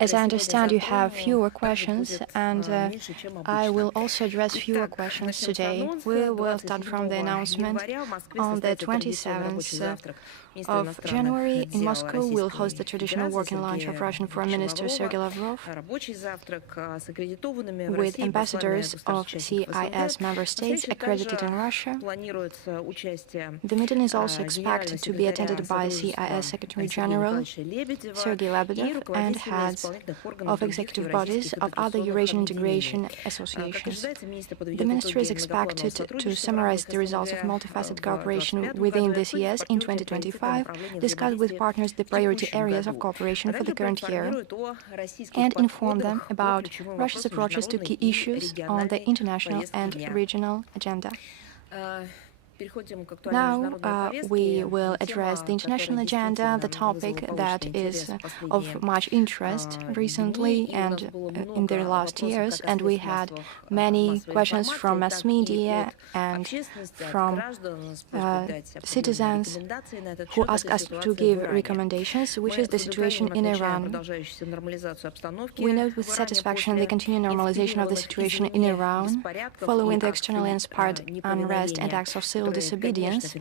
As I understand, you have fewer questions, and I will also address fewer questions today. We will start from the announcement. On the 27th of January in Moscow, we'll host the traditional working lunch of Russian Foreign Minister Sergei Lavrov with ambassadors of CIS member states accredited in Russia. The meeting is also expected to be attended by CIS Secretary General Sergei Lebedev and heads of executive bodies of other Eurasian integration associations. The ministry is expected to summarize the results of multifaceted cooperation within the CIS in 2025, discuss with partners the priority areas of cooperation for the current year, and inform them about Russia's approaches to key issues on the international and regional agenda. Now we will address the international agenda, the topic that is of much interest recently and in the last years, and we had many questions from mass media and from citizens who asked us to give recommendations, which is the situation in Iran. We note with satisfaction the continued normalization of the situation in Iran, following the externally inspired unrest and acts of civil disobedience,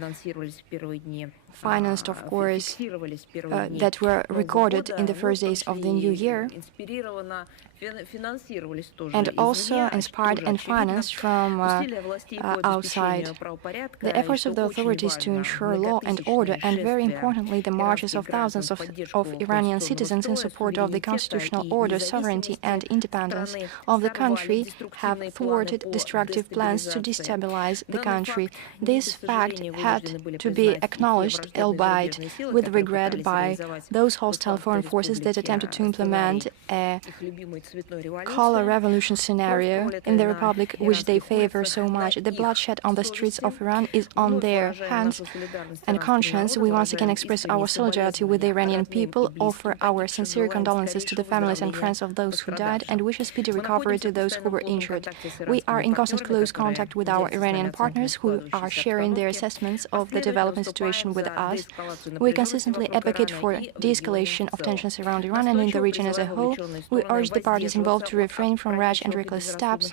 financed, of course, that were recorded in the first days of the new year, and also inspired and financed from outside. The efforts of the authorities to ensure law and order, and very importantly, the marches of thousands of Iranian citizens in support of the constitutional order, sovereignty, and independence of the country, have thwarted destructive plans to destabilize the country. This fact had to be acknowledged, albeit with regret, by those hostile foreign forces that attempted to implement a color revolution scenario in the republic which they favor so much. The bloodshed on the streets of Iran is on their hands and conscience. We once again express our solidarity with the Iranian people, offer our sincere condolences to the families and friends of those who died, and wish a speedy recovery to those who were injured. We are in constant close contact with our Iranian partners who are sharing their assessments of the developing situation with us. We consistently advocate for de-escalation of tensions around Iran and in the region as a whole. We urge the parties involved to refrain from rash and reckless steps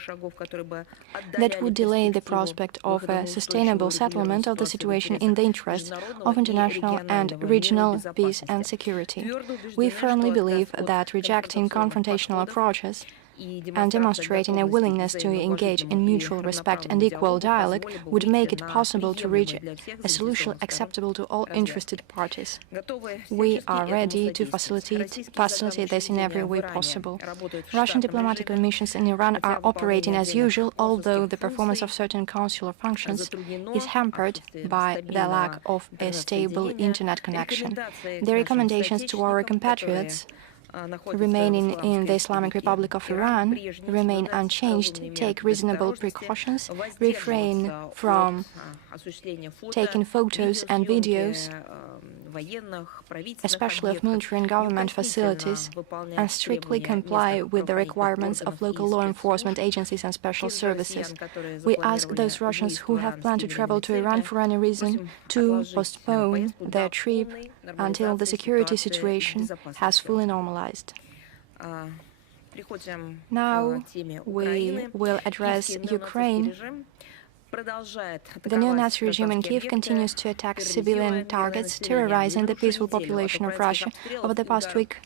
that would delay the prospect of a sustainable settlement of the situation in the interests of international and regional peace and security. We firmly believe that rejecting confrontational approaches and demonstrating a willingness to engage in mutual respect and equal dialogue would make it possible to reach a solution acceptable to all interested parties. We are ready to facilitate this in every way possible. Russian diplomatic missions in Iran are operating as usual, although the performance of certain consular functions is hampered by the lack of a stable internet connection. The recommendations to our compatriots remaining in the Islamic Republic of Iran remain unchanged. Take reasonable precautions, refrain from taking photos and videos, especially of military and government facilities, and strictly comply with the requirements of local law enforcement agencies and special services. We ask those Russians who have planned to travel to Iran for any reason to postpone their trip until the security situation has fully normalized. Now we will address Ukraine. The neo-Nazi regime in Kiev continues to attack civilian targets, terrorizing the peaceful population of Russia. Over the past week,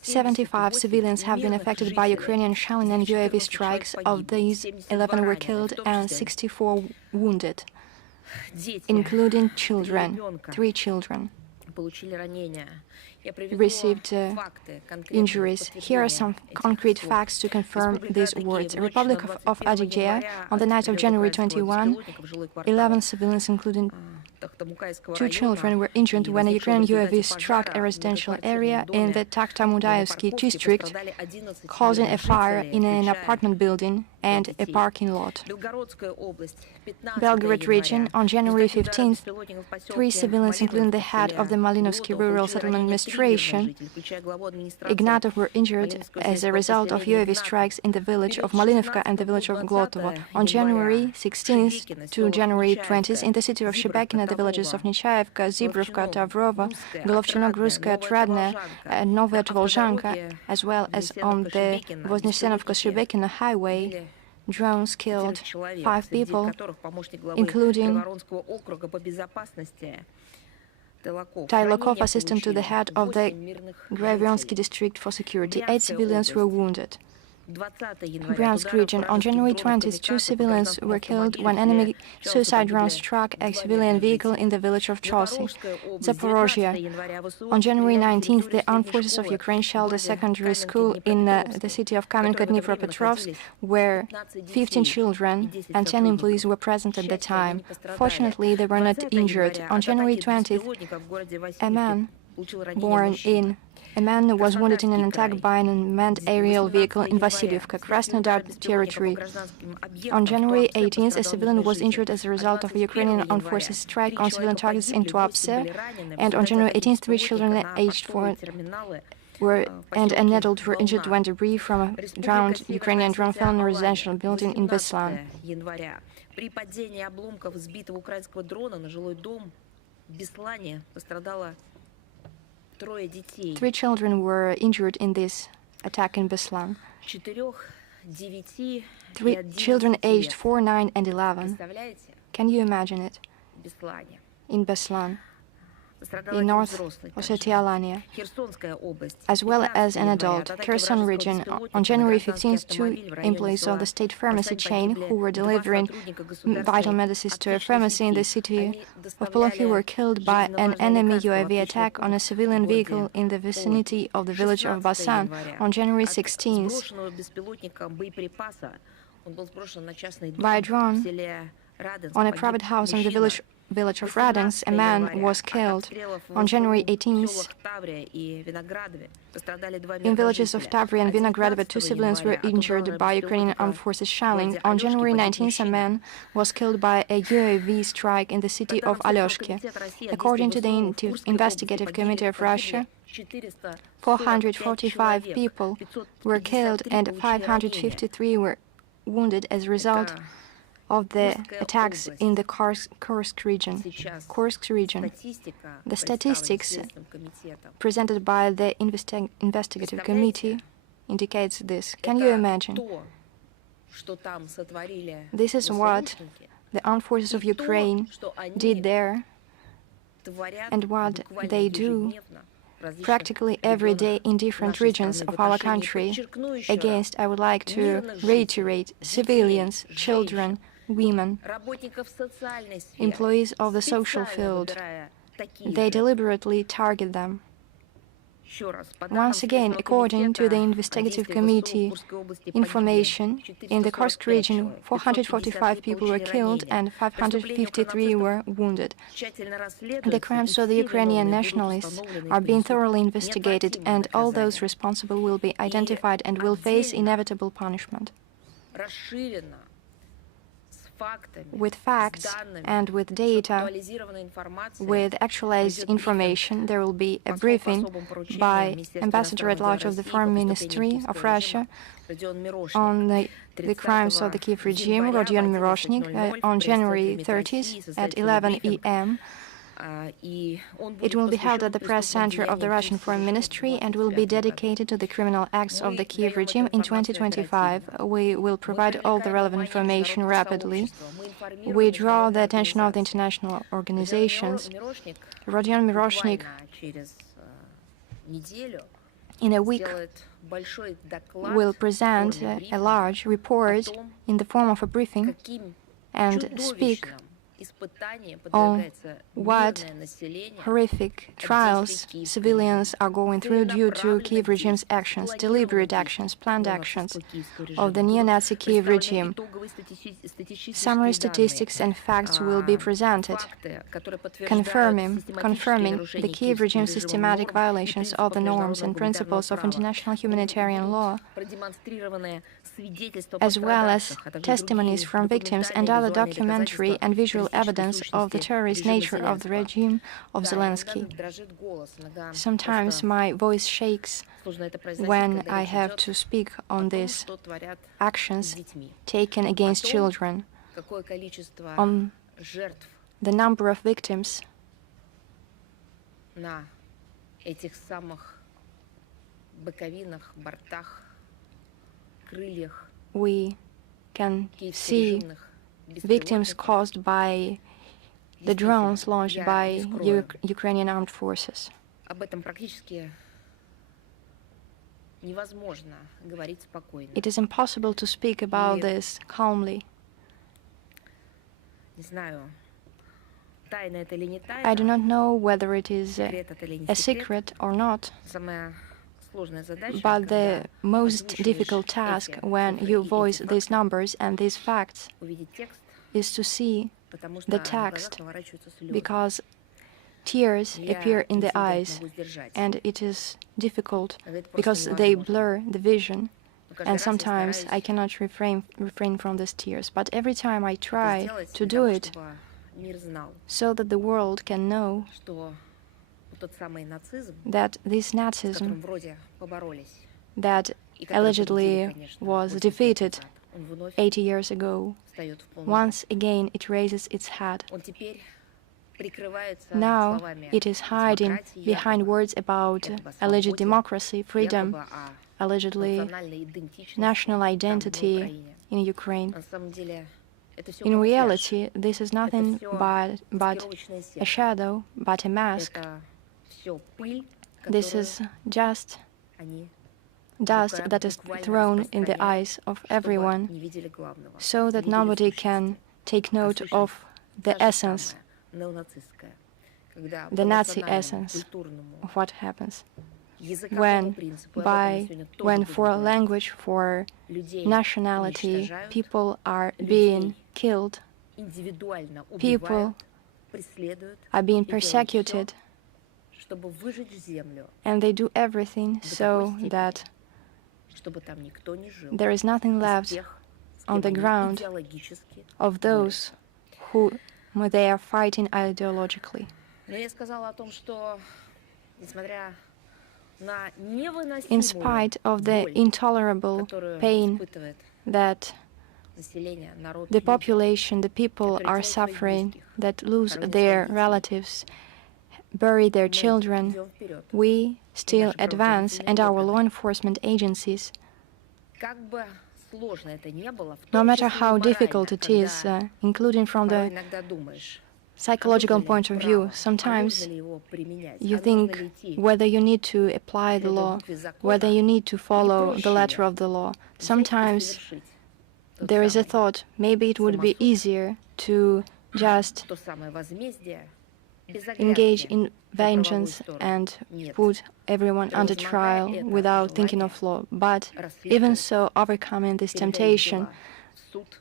75 civilians have been affected by Ukrainian shelling and UAV strikes. Of these, 11 were killed and 64 wounded, including children. 3 children received injuries. Here are some concrete facts to confirm these words. Republic of Adygea, on the night of January 21, 11 civilians, including 2 children, were injured when a Ukrainian UAV struck a residential area in the Takhtamudaevsky district, causing a fire in an apartment building. and a parking lot. Belgorod region, on January 15th, 3 civilians, including the head of the Malinovsky Rural Settlement Administration, Ignatov, were injured as a result of UAV strikes in the village of Malinovka and the village of Glotovo. On January 16th to January 20th, in the city of Shebekino, the villages of Nechaevka, Zibrovka, Tavrova, Golovchino-Gruskaya, Tradne, and Novaya Tvolzhanka, as well as on the Voznesenovka-Shebekino highway, drones killed 5 people, including Taylokov, assistant to the head of the Gravionsky district for security. 8 civilians were wounded. Bryansk region, on January 20th, 2 civilians were killed when enemy suicide drone struck a civilian vehicle in the village of Chosy. Zaporozhye, on January 19th, the armed forces of Ukraine shelled a secondary school in the city of Kamenka-Dnipropetrovsk, where 15 children and 10 employees were present at the time. Fortunately, they were not injured. On January 20th, a man was wounded in an attack by an unmanned aerial vehicle in Vasilyevka, Krasnodar territory. On January 18th, a civilian was injured as a result of a Ukrainian armed forces strike on civilian targets in Tuapse, and on January 18th, 3 children aged 4 and an adult were injured when debris from a drowned Ukrainian drone fell on a residential building in Beslan. При падении обломков сбитого украинского дрона на жилой дом в Беслане пострадало 3 детей. 3 children were injured in this attack in Beslan. 3 children aged 4, 9, and 11. Can you imagine it? In Beslan, in North Ossetia-Alania, as well as an adult. Kherson region, on January 15th, 2 employees of the state pharmacy chain who were delivering vital medicines to a pharmacy in the city of Polokhy were killed by an enemy UAV attack on a civilian vehicle in the vicinity of the village of Basan on January 16th. By a drone on a private house in the village of Radensk, a man was killed. On January 18th, in villages of Tavri and Vinogradova, 2 civilians were injured by Ukrainian armed forces shelling. On January 19th, a man was killed by a UAV strike in the city of Alyoshki. According to the Investigative Committee of Russia, 445 people were killed and 553 were wounded as a result of the attacks in the Kursk region. The statistics presented by the Investigative Committee indicates this. Can you imagine? This is what the armed forces of Ukraine did there and what they do practically every day in different regions of our country against, I would like to reiterate, civilians, children, women, employees of the social field. They deliberately target them. Once again, according to the Investigative Committee information, in the Kursk region, 445 people were killed and 553 were wounded. The crimes of the Ukrainian nationalists are being thoroughly investigated, and all those responsible will be identified and will face inevitable punishment. With facts and with data, with actualized information, there will be a briefing by Ambassador at Large of the Foreign Ministry of Russia on the crimes of the Kiev regime, Rodion Miroshnik, on January 30th at 11 a.m. It will be held at the press center of the Russian Foreign Ministry and will be dedicated to the criminal acts of the Kiev regime in 2025. We will provide all the relevant information rapidly. We draw the attention of the international organizations. Rodion Miroshnik, in a week, will present a large report in the form of a briefing and speak on what horrific trials civilians are going through due to Kiev regime's actions, deliberate actions, planned actions of the neo-Nazi Kiev regime. Summary statistics and facts will be presented, confirming the Kiev regime's systematic violations of the norms and principles of international humanitarian law, as well as testimonies from victims and other documentary and visual evidence of the terrorist nature of the regime of Zelensky. Sometimes my voice shakes when I have to speak on these actions taken against children, on the number of victims we can see victims caused by the drones launched by Ukrainian armed forces. It is impossible to speak about this calmly. I do not know whether it is a secret or not, but the most difficult task when you voice these numbers and these facts is to see the text, because tears appear in the eyes, and it is difficult because they blur the vision, and sometimes I cannot refrain from these tears. But every time I try to do it so that the world can know that this Nazism that allegedly was defeated 80 years ago, once again it raises its head. Now it is hiding behind words about alleged democracy, freedom, allegedly national identity in Ukraine. In reality, this is nothing but a shadow, but a mask. This is just dust that is thrown in the eyes of everyone, so that nobody can take note of the essence, the Nazi essence of what happens. When for language, for nationality, people are being killed, people are being persecuted, and they do everything so that there is nothing left on the ground of those who they are fighting ideologically. In spite of the intolerable pain that the population, the people are suffering, that lose their relatives, bury their children, we still advance, and our law enforcement agencies, no matter how difficult it is, including from the psychological point of view, sometimes you think whether you need to apply the law, whether you need to follow the letter of the law. Sometimes there is a thought, maybe it would be easier to just engage in vengeance and put everyone under trial without thinking of law. But even so, overcoming this temptation,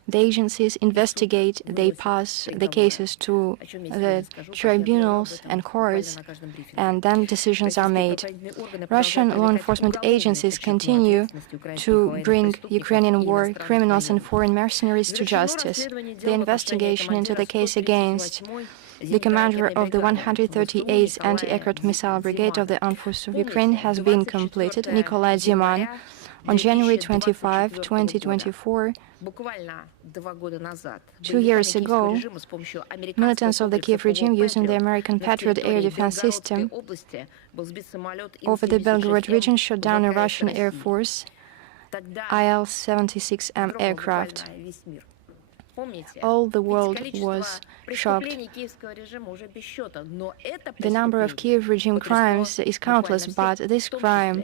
the agencies investigate, they pass the cases to the tribunals and courts, and then decisions are made. Russian law enforcement agencies continue to bring Ukrainian war criminals and foreign mercenaries to justice. The investigation into the case against the commander of the 138th Anti-Aircraft Missile Brigade of the Armed Forces of Ukraine has been completed. Nikolai Ziman, on January 25, 2024, 2 years ago, militants of the Kiev regime using the American Patriot air defense system over the Belgorod region shot down a Russian Air Force IL-76M aircraft. All the world was shocked. The number of Kiev regime crimes is countless, but this crime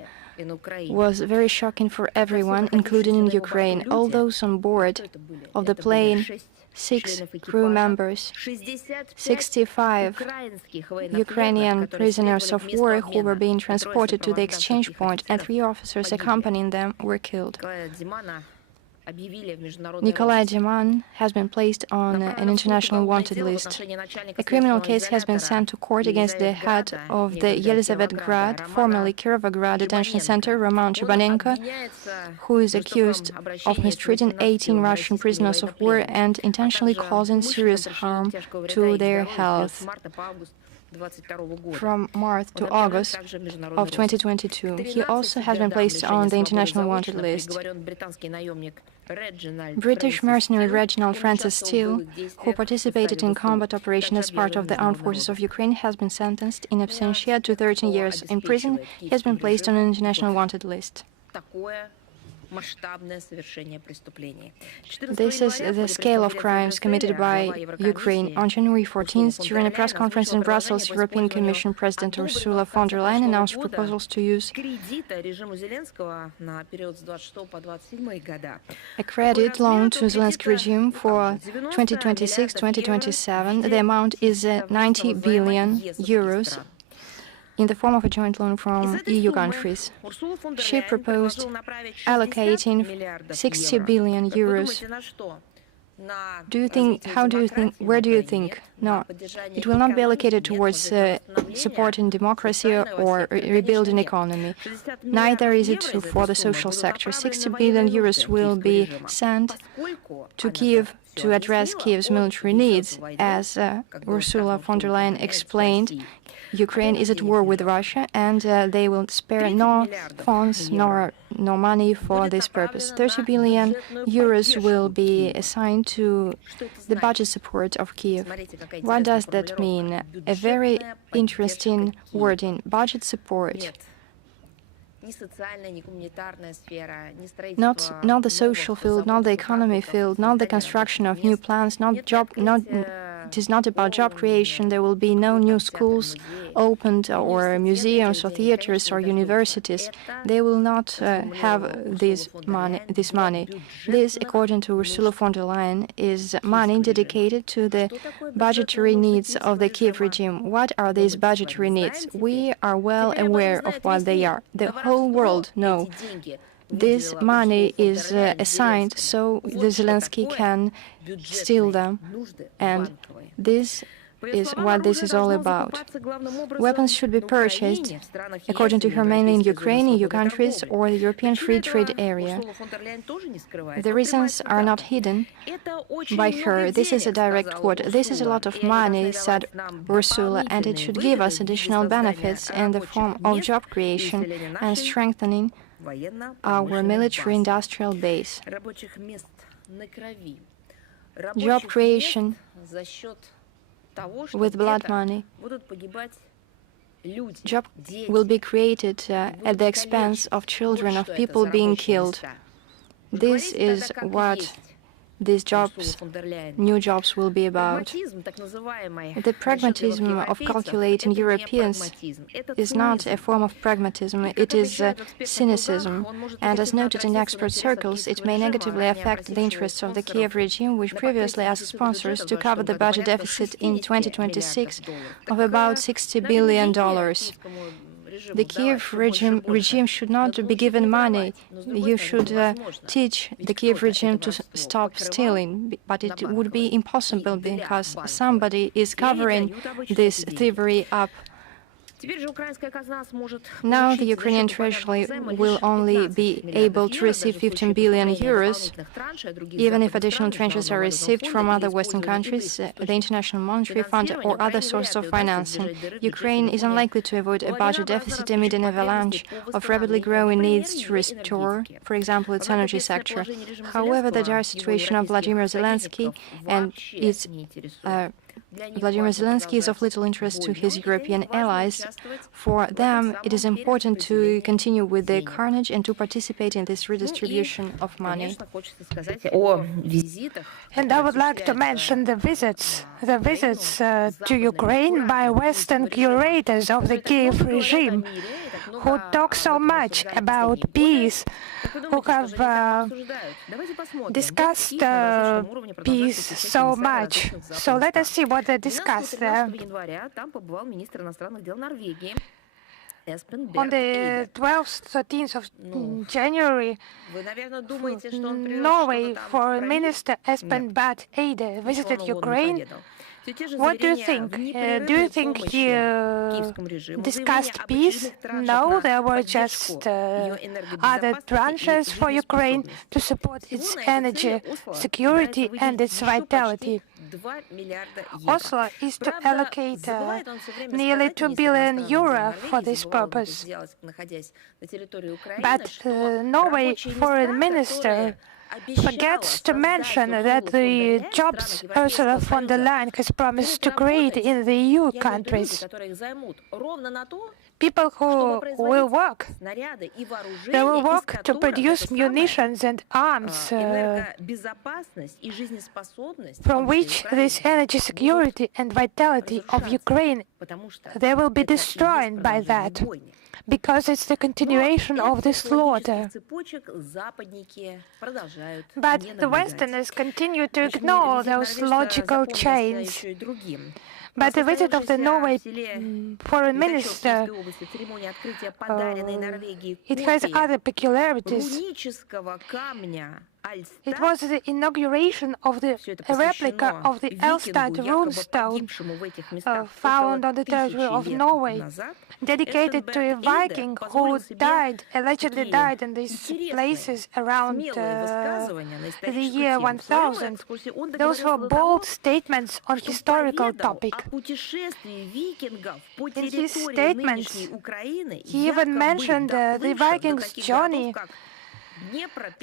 was very shocking for everyone, including in Ukraine. All those on board of the plane 6 crew members, 65 Ukrainian prisoners of war who were being transported to the exchange point, and 3 officers accompanying them were killed. Nikolai Diman has been placed on an international wanted list. A criminal case has been sent to court against the head of the Yelizavetgrad, formerly Kirovograd detention center, Roman Chebanenko, who is accused of mistreating 18 Russian prisoners of war and intentionally causing serious harm to their health from March to August of 2022. He also has been placed on the international wanted list. British mercenary Reginald Francis Steele, who participated in combat operation as part of the armed forces of Ukraine, has been sentenced in absentia to 13 years in prison. He has been placed on an international wanted list. This is the scale of crimes committed by Ukraine. On January 14th, during a press conference in Brussels, European Commission President Ursula von der Leyen announced proposals to use a credit loan to Zelensky regime for 2026-2027. The amount is 90 billion euros. In the form of a joint loan from EU countries. She proposed allocating 60 billion euros. Where do you think? No, it will not be allocated towards supporting democracy or rebuilding economy. Neither is it for the social sector. 60 billion euros will be sent to Kiev to address Kiev's military needs. As Ursula von der Leyen explained, Ukraine is at war with Russia, and they will spare no funds nor money for this purpose. 30 billion euros will be assigned to the budget support of Kiev. What does that mean? A very interesting wording, budget support. Not the social field, not the economy field, not the construction of new plants, it is not about job creation. There will be no new schools opened or museums or theaters or universities. They will not have this money. This, according to Ursula von der Leyen, is money dedicated to the budgetary needs of the Kiev regime. What are these budgetary needs? We are well aware of what they are. The whole world knows. This money is assigned so the Zelensky can steal them, and this is what this is all about. Weapons should be purchased, according to her, mainly in Ukraine, EU countries, or the European Free Trade Area. The reasons are not hidden by her. This is a direct quote. This is a lot of money, said Ursula, and it should give us additional benefits in the form of job creation and strengthening our military-industrial base. Job creation with blood money. Job will be created at the expense of children, of people being killed. This is what these jobs, new jobs, will be about. The pragmatism of calculating Europeans is not a form of pragmatism, it is cynicism. And as noted in expert circles, it may negatively affect the interests of the Kiev regime, which previously asked sponsors to cover the budget deficit in 2026 of about $60 billion. The Kiev regime should not be given money. You should teach the Kiev regime to stop stealing, but it would be impossible because somebody is covering this thievery up. Now the Ukrainian treasury will only be able to receive 15 billion euros, even if additional tranches are received from other Western countries, the International Monetary Fund, or other sources of financing. Ukraine is unlikely to avoid a budget deficit amid an avalanche of rapidly growing needs to restore, for example, its energy sector. However, the dire situation of Vladimir Zelensky and its Vladimir Zelensky is of little interest to his European allies. For them, it is important to continue with the carnage and to participate in this redistribution of money. And I would like to mention the visits to Ukraine by Western curators of the Kiev regime. who talk so much about peace, who have discussed peace so much. So let us see what they discussed there. On the 12th, 13th of January, Norway Foreign Minister Espen Barth Eide visited Ukraine. What do you think? Do you think he discussed peace? No, there were just other tranches for Ukraine to support its energy security and its vitality. Oslo is to allocate nearly €2 billion for this purpose. But Norway Foreign Minister forgets to mention that the jobs Ursula von der Leyen has promised to create in the EU countries, people who will work, they will work to produce munitions and arms from which this energy security and vitality of Ukraine, they will be destroyed by that, because it's the continuation of the slaughter. But the Westerners continue to ignore those logical chains. But the visit of the Norway foreign minister, it has other peculiarities. It was the inauguration of a replica of the Elstad runestone found on the territory of Norway, dedicated to a Viking who allegedly died in these places around the year 1000. Those were bold statements on historical topic. In his statements, he even mentioned the Vikings' journey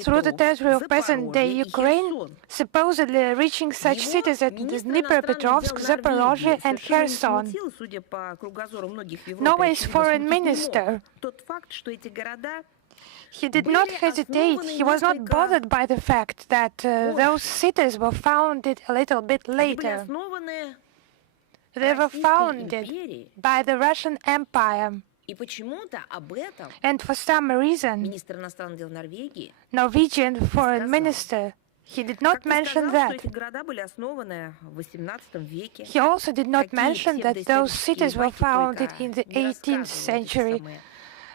through the territory of present-day Ukraine, supposedly reaching such cities as Dnipropetrovsk, Zaporozhye and Kherson. Norway's foreign minister, he did not hesitate, he was not bothered by the fact that those cities were founded a little bit later. They were founded by the Russian Empire. And for some reason, Norwegian foreign minister, he did not mention that. He also did not mention that those cities were founded in the 18th century.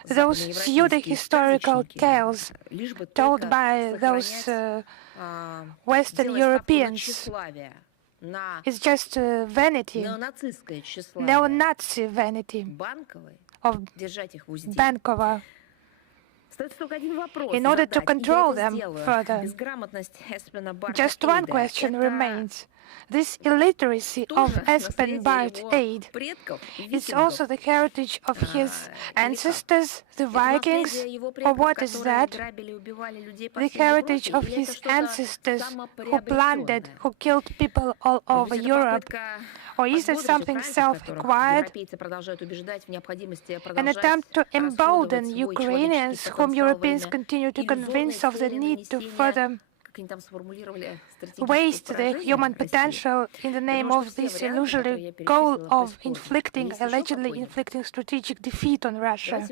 Those pseudo-historical tales told by those Western Europeans is just vanity, neo-Nazi vanity of Bankova, in order to control them further. Just one question remains. This illiteracy of Espen Barth Eide is also the heritage of his ancestors, the Vikings, or what is that? The heritage of his ancestors who plundered, who killed people all over Europe? Or is it something self-acquired? An attempt to embolden Ukrainians, whom Europeans continue to convince of the need to further waste the human potential in the name of this illusory goal of allegedly inflicting strategic defeat on Russia.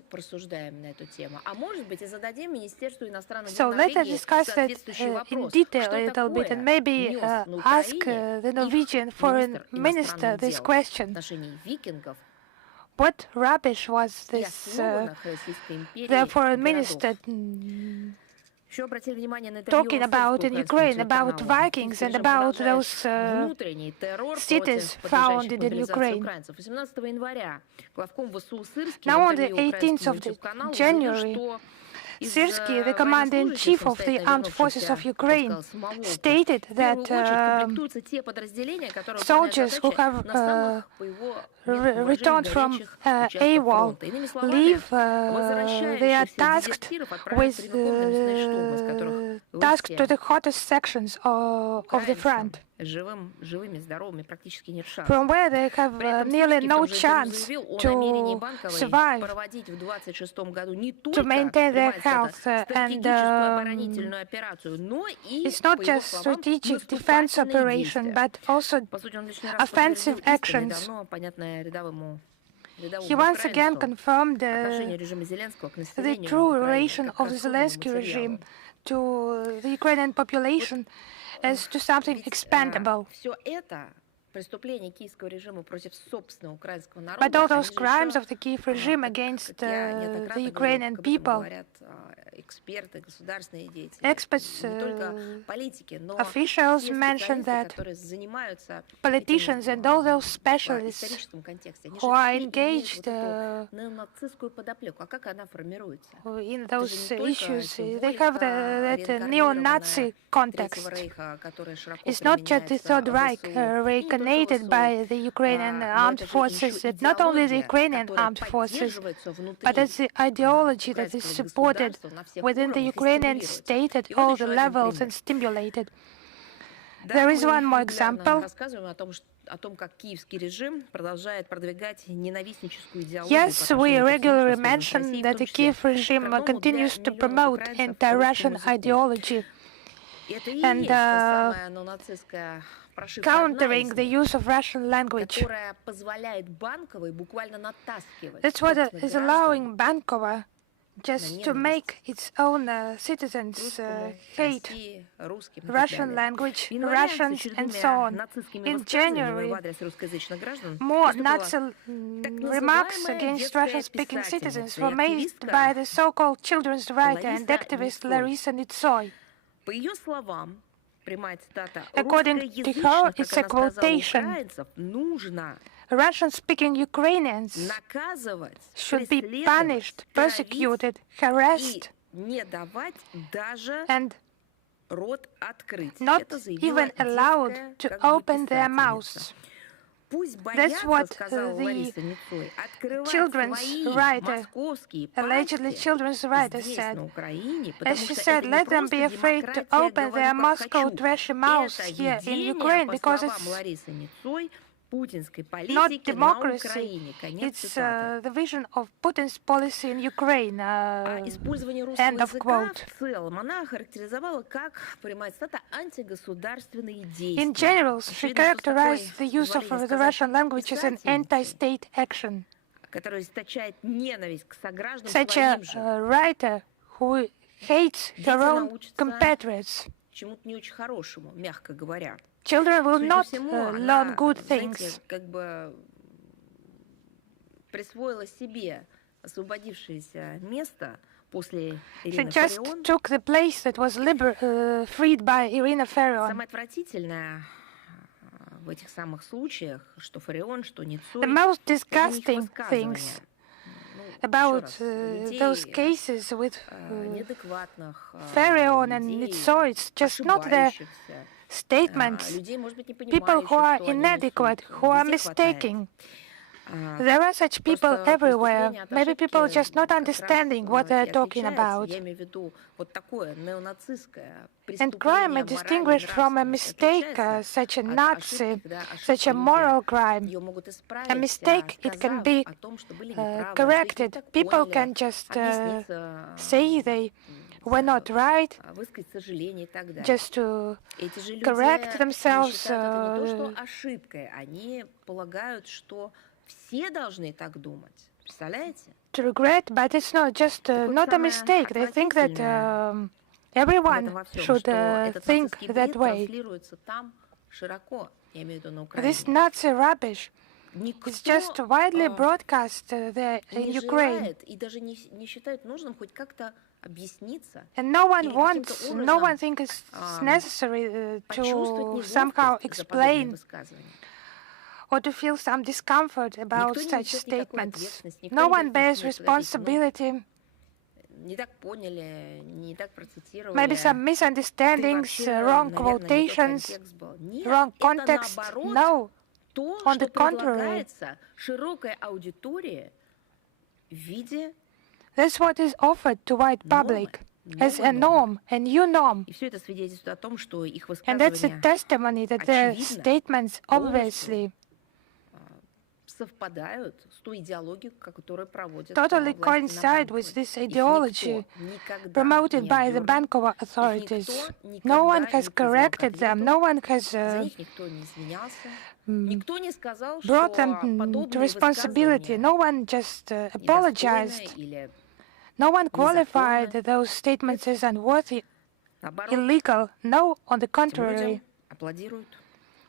So let us discuss that in detail a little bit and maybe ask the Norwegian foreign minister this question. What rubbish was this the foreign minister talking about in Ukraine, about Vikings and about those cities founded in Ukraine? Now on the 18th of January, Syrsky, the commander-in-chief of the armed forces of Ukraine, stated that soldiers who have returned from AWOL leave, they are tasked to the hottest sections of the front, from where they have nearly no chance to survive, to maintain their health. And it's not just strategic defense operation, but also offensive actions. he once again confirmed the true relation of the Zelensky regime to the Ukrainian population as to something expendable. But all those crimes of the Kiev regime against the Ukrainian people, experts, officials mentioned that politicians and all those specialists who are engaged in those issues, they have that neo-Nazi context. It's not just the Third Reich reincarnated by the Ukrainian armed forces, that not only the Ukrainian armed forces, but it's the ideology that is supported within the Ukrainian state at all the levels and stimulated. There is one more example. Yes, we regularly mention that the Kiev regime continues to promote anti-Russian ideology and countering the use of Russian language. That's what is allowing Bankova just to make its own citizens hate Russian language, Russians, and so on. In January, more Nazi remarks against Russian-speaking citizens were made by the so-called children's writer and activist Larisa Nitsoy. According to her, it's a quotation. Russian-speaking Ukrainians should be punished, persecuted, harassed, and not even allowed to open their mouths. That's what the children's writer, allegedly children's writer, said. As she said, let them be afraid to open their Moscow trashy mouths here in Ukraine, because it's not democracy, it's the vision of Putin's policy in Ukraine. End of quote. In general, she characterized the use of the Russian language as an anti-state action. Such a writer who hates her own compatriots. Children will not learn good things. She just took the place that was freed by Irina Farion. The most disgusting things about those cases with Farion and Nitsoy, it's just not their statements, people who are inadequate, who are mistaking. There are such people everywhere. Maybe people just not understanding what they're talking about. And crime is distinguished from a mistake, such a Nazi, such a moral crime. A mistake, it can be corrected. People can just say they were not right, just to correct themselves. To regret, but it's not just not a mistake. They think that everyone should think that way. This Nazi rubbish, it's just widely broadcast there in Ukraine. And no one thinks it's necessary to somehow explain or to feel some discomfort about such statements. No one bears responsibility. Maybe some misunderstandings, wrong quotations, wrong context. No, on the contrary. That's what is offered to white public as a norm, a new norm. And that's a testimony that their statements obviously totally coincide with this ideology promoted by the Bankova authorities. No one has corrected them, no one has brought them to responsibility, no one just apologized, no one qualified those statements as unworthy, illegal. No, on the contrary,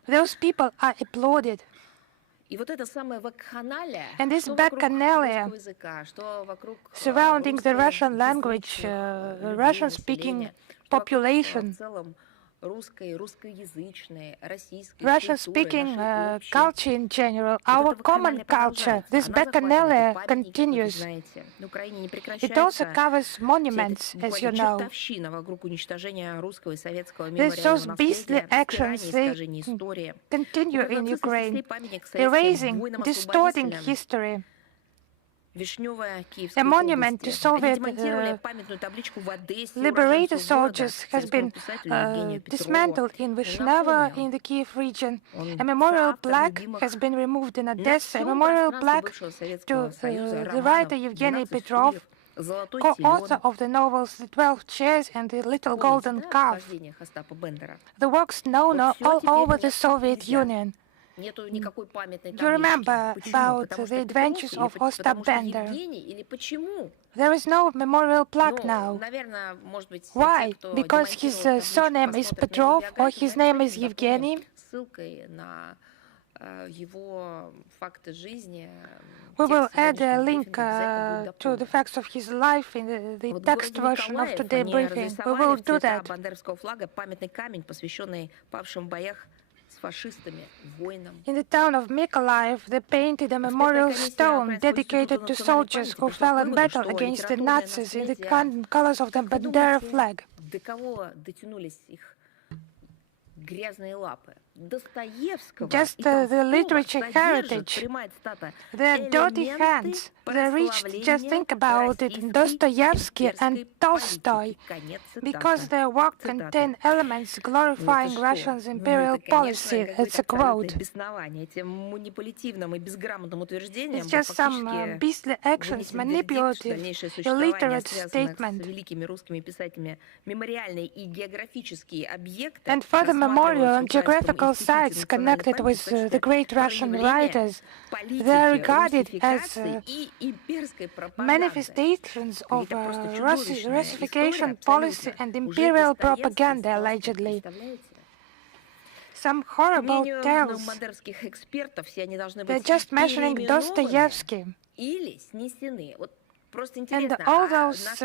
those people are applauded. And this bacchanalia surrounding the Russian language, Russian-speaking population, Russian-speaking culture in general, our common culture, this bacchanalia continues. It also covers monuments, as you know. Those beastly actions, they continue in Ukraine, erasing, distorting history. A monument to Soviet liberator soldiers has been dismantled in Vishnevo in the Kiev region. A memorial plaque has been removed in Odessa. A memorial plaque to the writer Evgeny Petrov, co-author of the novels The 12 Chairs and The Little Golden Calf. The works known all over the Soviet Union. You remember about the adventures of Ostap Bender. There is no memorial plaque now. Why? Because his surname is Petrov or his name is Evgeny? We will add a link to the facts of his life in the text version of today's briefing. We will do that. In the town of Mykolaiv, they painted a memorial stone dedicated to soldiers who fell in battle against the Nazis in the colors of the Bandera flag. Just the literature heritage, their dirty hands, they reached, just think about it, Dostoevsky and Tolstoy, because their work contained elements glorifying Russia's imperial policy. It's a quote. It's just some beastly actions, manipulative, illiterate statement. And further memorial and geographical sites connected with the great Russian writers, they are regarded as manifestations of Russification policy and imperial propaganda, allegedly. Some horrible tales. They're just mentioning Dostoevsky. And all those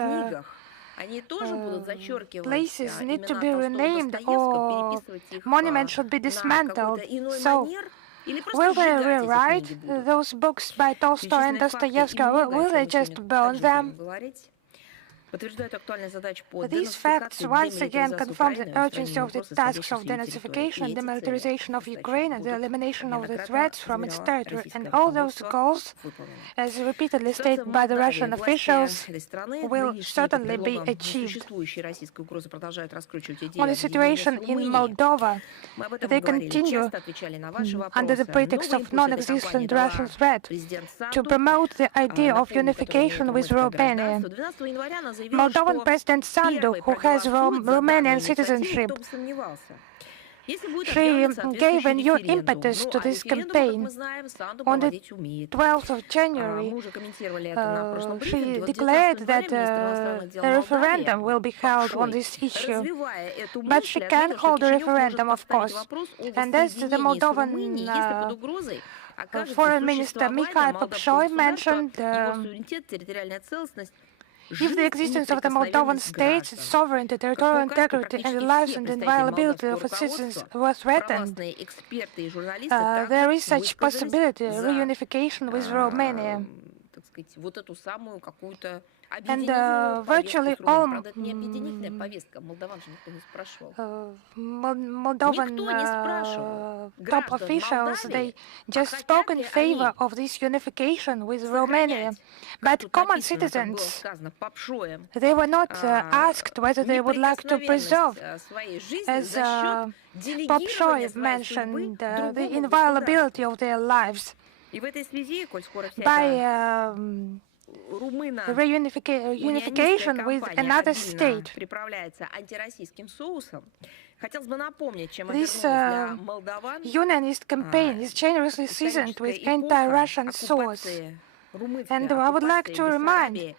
places need to be renamed or monuments should be dismantled. So, will they rewrite those books by Tolstoy and Dostoevsky, or will they just burn them? These facts once again confirm the urgency of the tasks of denazification, demilitarization of Ukraine, and the elimination of the threats from its territory, and all those goals, as repeatedly stated by the Russian officials, will certainly be achieved. On the situation in Moldova, they continue, under the pretext of non-existent Russian threat, to promote the idea of unification with Romania. Moldovan President Sandu, who has Romanian citizenship, she gave a new impetus to this campaign. On the 12th of January, she declared that a referendum will be held on this issue. But she can hold a referendum, of course. And as the Moldovan Foreign Minister Mikhail Popshoy mentioned, if the existence of the Moldovan state, its sovereignty, territorial integrity, and the lives and inviolability of its citizens were threatened, there is such possibility, reunification with Romania. And virtually all Moldovan top officials, they just spoke in favor of this unification with Romania. But common citizens, they were not asked whether they would like to preserve, as Popshoy mentioned, the inviolability of their lives. by reunification with another state. This unionist campaign is generously seasoned with anti-Russian sauce. And I would like to remind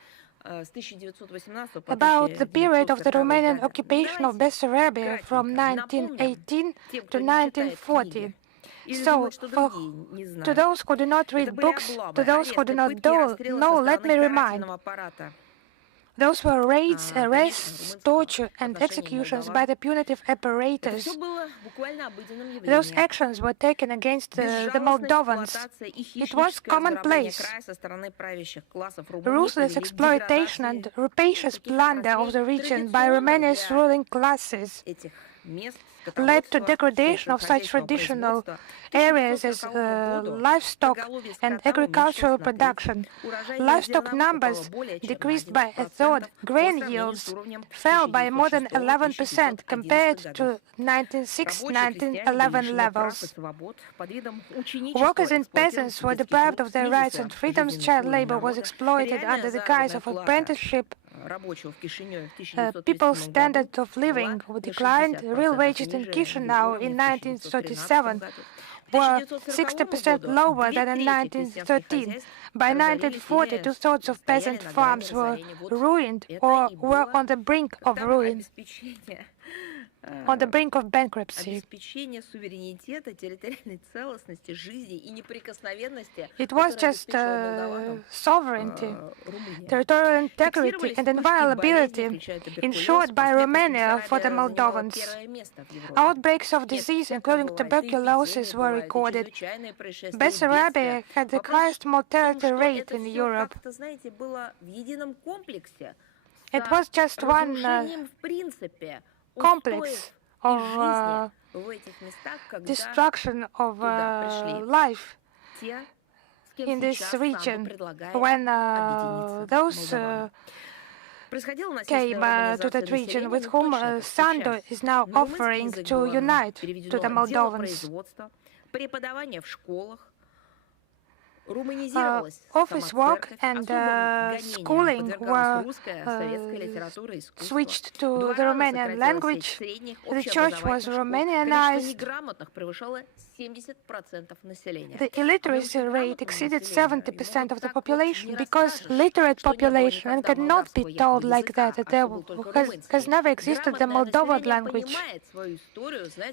about the period of the Romanian occupation of Bessarabia from 1918 to 1940. So, to those who do not read books, to those who do not know, let me remind. Those were raids, arrests, torture, and executions by the punitive apparatus. Those actions were taken against the Moldovans. It was commonplace. Ruthless exploitation and rapacious plunder of the region by Romania's ruling classes led to degradation of such traditional areas as livestock and agricultural production. Livestock numbers decreased by a third. Grain yields fell by more than 11% compared to 1906-1911 levels. Workers and peasants were deprived of their rights and freedoms. Child labor was exploited under the guise of apprenticeship. People's standard of living declined. Real wages in Chisinau in 1937 were 60% lower than in 1913. By 1940, two-thirds of peasant farms were ruined or were on the brink of ruin, on the brink of bankruptcy. It was just sovereignty, territorial integrity, and inviolability ensured by Romania for the Moldovans. Outbreaks of disease, including tuberculosis, were recorded. Bessarabia had the highest mortality rate in Europe. It was just one complex of destruction of life in this region when those came to that region with whom Sandu is now offering to unite to the Moldovans. Office work and schooling were switched to the Romanian language. The church was Romanianized. The illiteracy rate exceeded 70% of the population because literate population cannot be told like that. There has never existed the Moldovan language.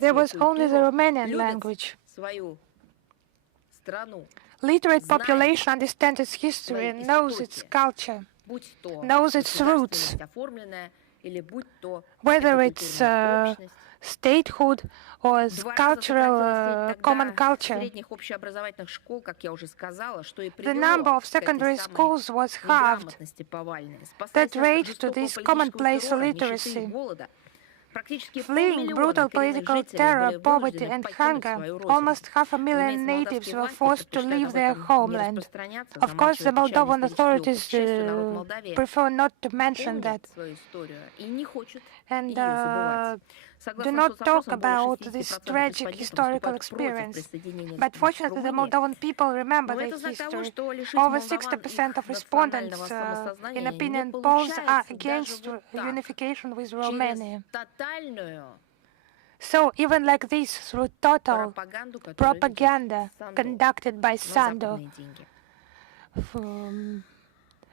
There was only the Romanian language. Literate population understands its history and knows its culture, knows its roots, whether it's statehood or cultural common culture. The number of secondary schools was halved. That rate to this commonplace illiteracy. Fleeing brutal political terror, poverty and hunger, almost 500,000 natives were forced to leave their homeland. Of course, the Moldovan authorities prefer not to mention that and do not talk about this tragic historical experience. But fortunately, the Moldovan people remember their history. Over 60% of respondents in opinion polls are against unification with Romania. So even like this, through total propaganda conducted by Sandu,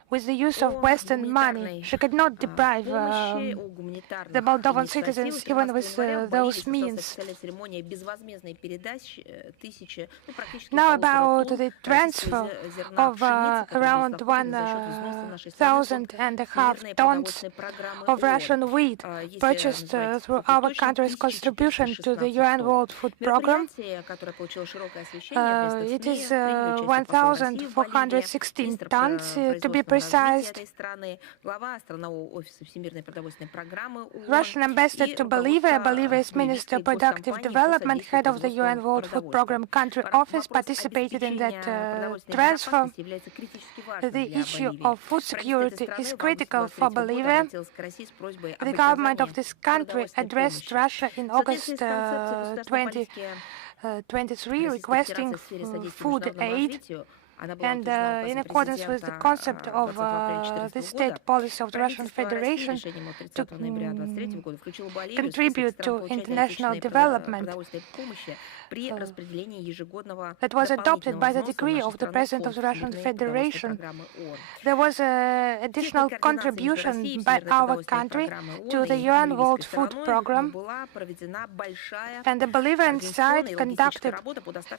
with the use of Western money, she could not deprive the Moldovan citizens even with those means. Now about the transfer of around 1,500 tons of Russian wheat purchased through our country's contribution to the UN World Food Programme. It is 1,416 tons to be precise. Russian ambassador to Bolivia, Bolivia's Minister of Productive Development, head of the UN World Food Programme country office, participated in that transfer. The issue of food security is critical for Bolivia. The government of this country addressed Russia in August 2014 23 requesting food aid, and in accordance with the concept of the state policy of the Russian Federation to contribute to international development, that was adopted by the decree of the President of the Russian Federation. There was an additional contribution by our country to the UN World Food Programme, and the belligerent side conducted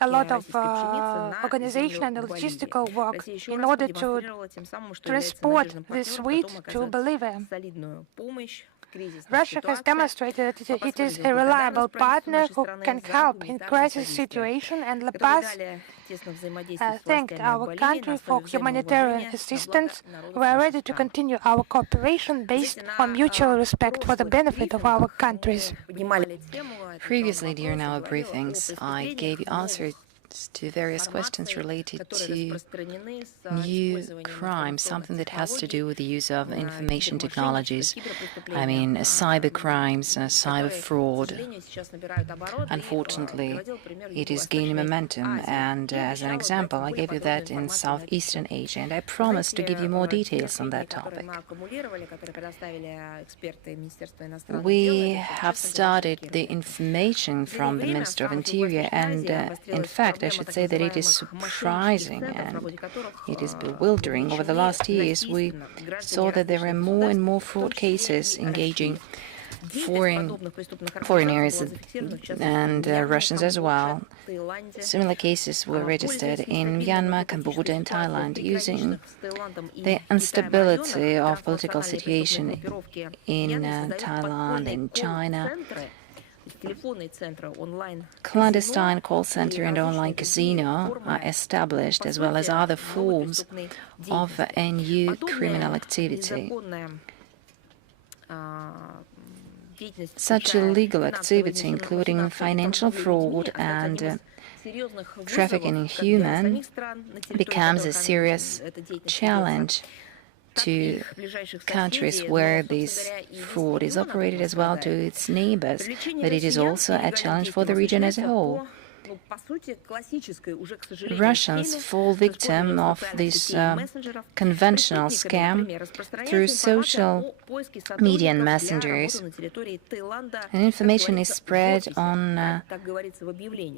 a lot of organization and logistical work in order to transport this wheat to Bolivia. Russia has demonstrated that it is a reliable partner who can help in crisis situation, and La Paz thanked our country for humanitarian assistance. We are ready to continue our cooperation based on mutual respect for the benefit of our countries. Previously, during our briefings, I gave you answers to various questions related to new crimes, something that has to do with the use of information technologies. I mean, cyber crimes, cyber fraud. Unfortunately, it is gaining momentum, and as an example, I gave you that in Southeastern Asia, and I promised to give you more details on that topic. We have started the information from the Minister of Interior, and in fact, I should say that it is surprising and it is bewildering. Over the last years, we saw that there are more and more fraud cases engaging foreigners and Russians as well. Similar cases were registered in Myanmar, Cambodia and Thailand, using the instability of political situation in Thailand and China. Clandestine call center and online casino are established, as well as other forms of new criminal activity. Such illegal activity, including financial fraud and trafficking in humans, becomes a serious challenge to countries where this fraud is operated, as well to its neighbors, but it is also a challenge for the region as a whole. Russians fall victim of this conventional scam through social media and messengers, and information is spread on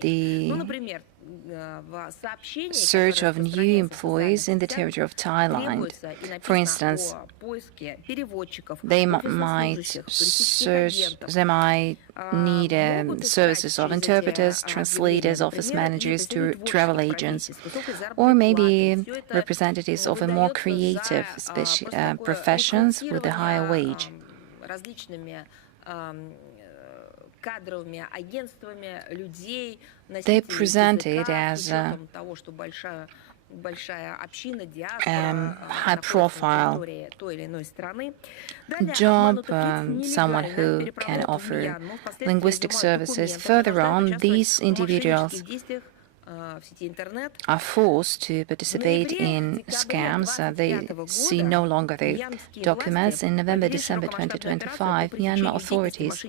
the search of new employees in the territory of Thailand. For instance, they might need services of interpreters, translators, office managers, travel agents, or maybe representatives of a more creative professions with a higher wage. They present it as high-profile job, someone who can offer linguistic services. Further on, these individuals are forced to participate in scams. They see no longer their documents. In November-December 2025, Myanmar authorities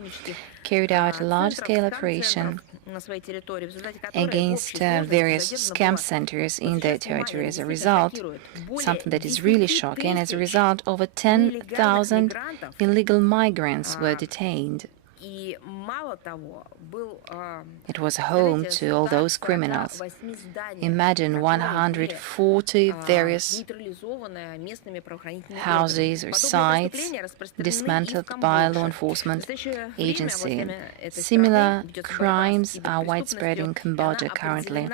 carried out a large-scale operation against various scam centers in their territory. As a result, something that is really shocking, as a result, over 10,000 illegal migrants were detained. It was home to all those criminals. Imagine 140 various houses or sites dismantled by a law enforcement agency. Similar crimes are widespread in Cambodia currently.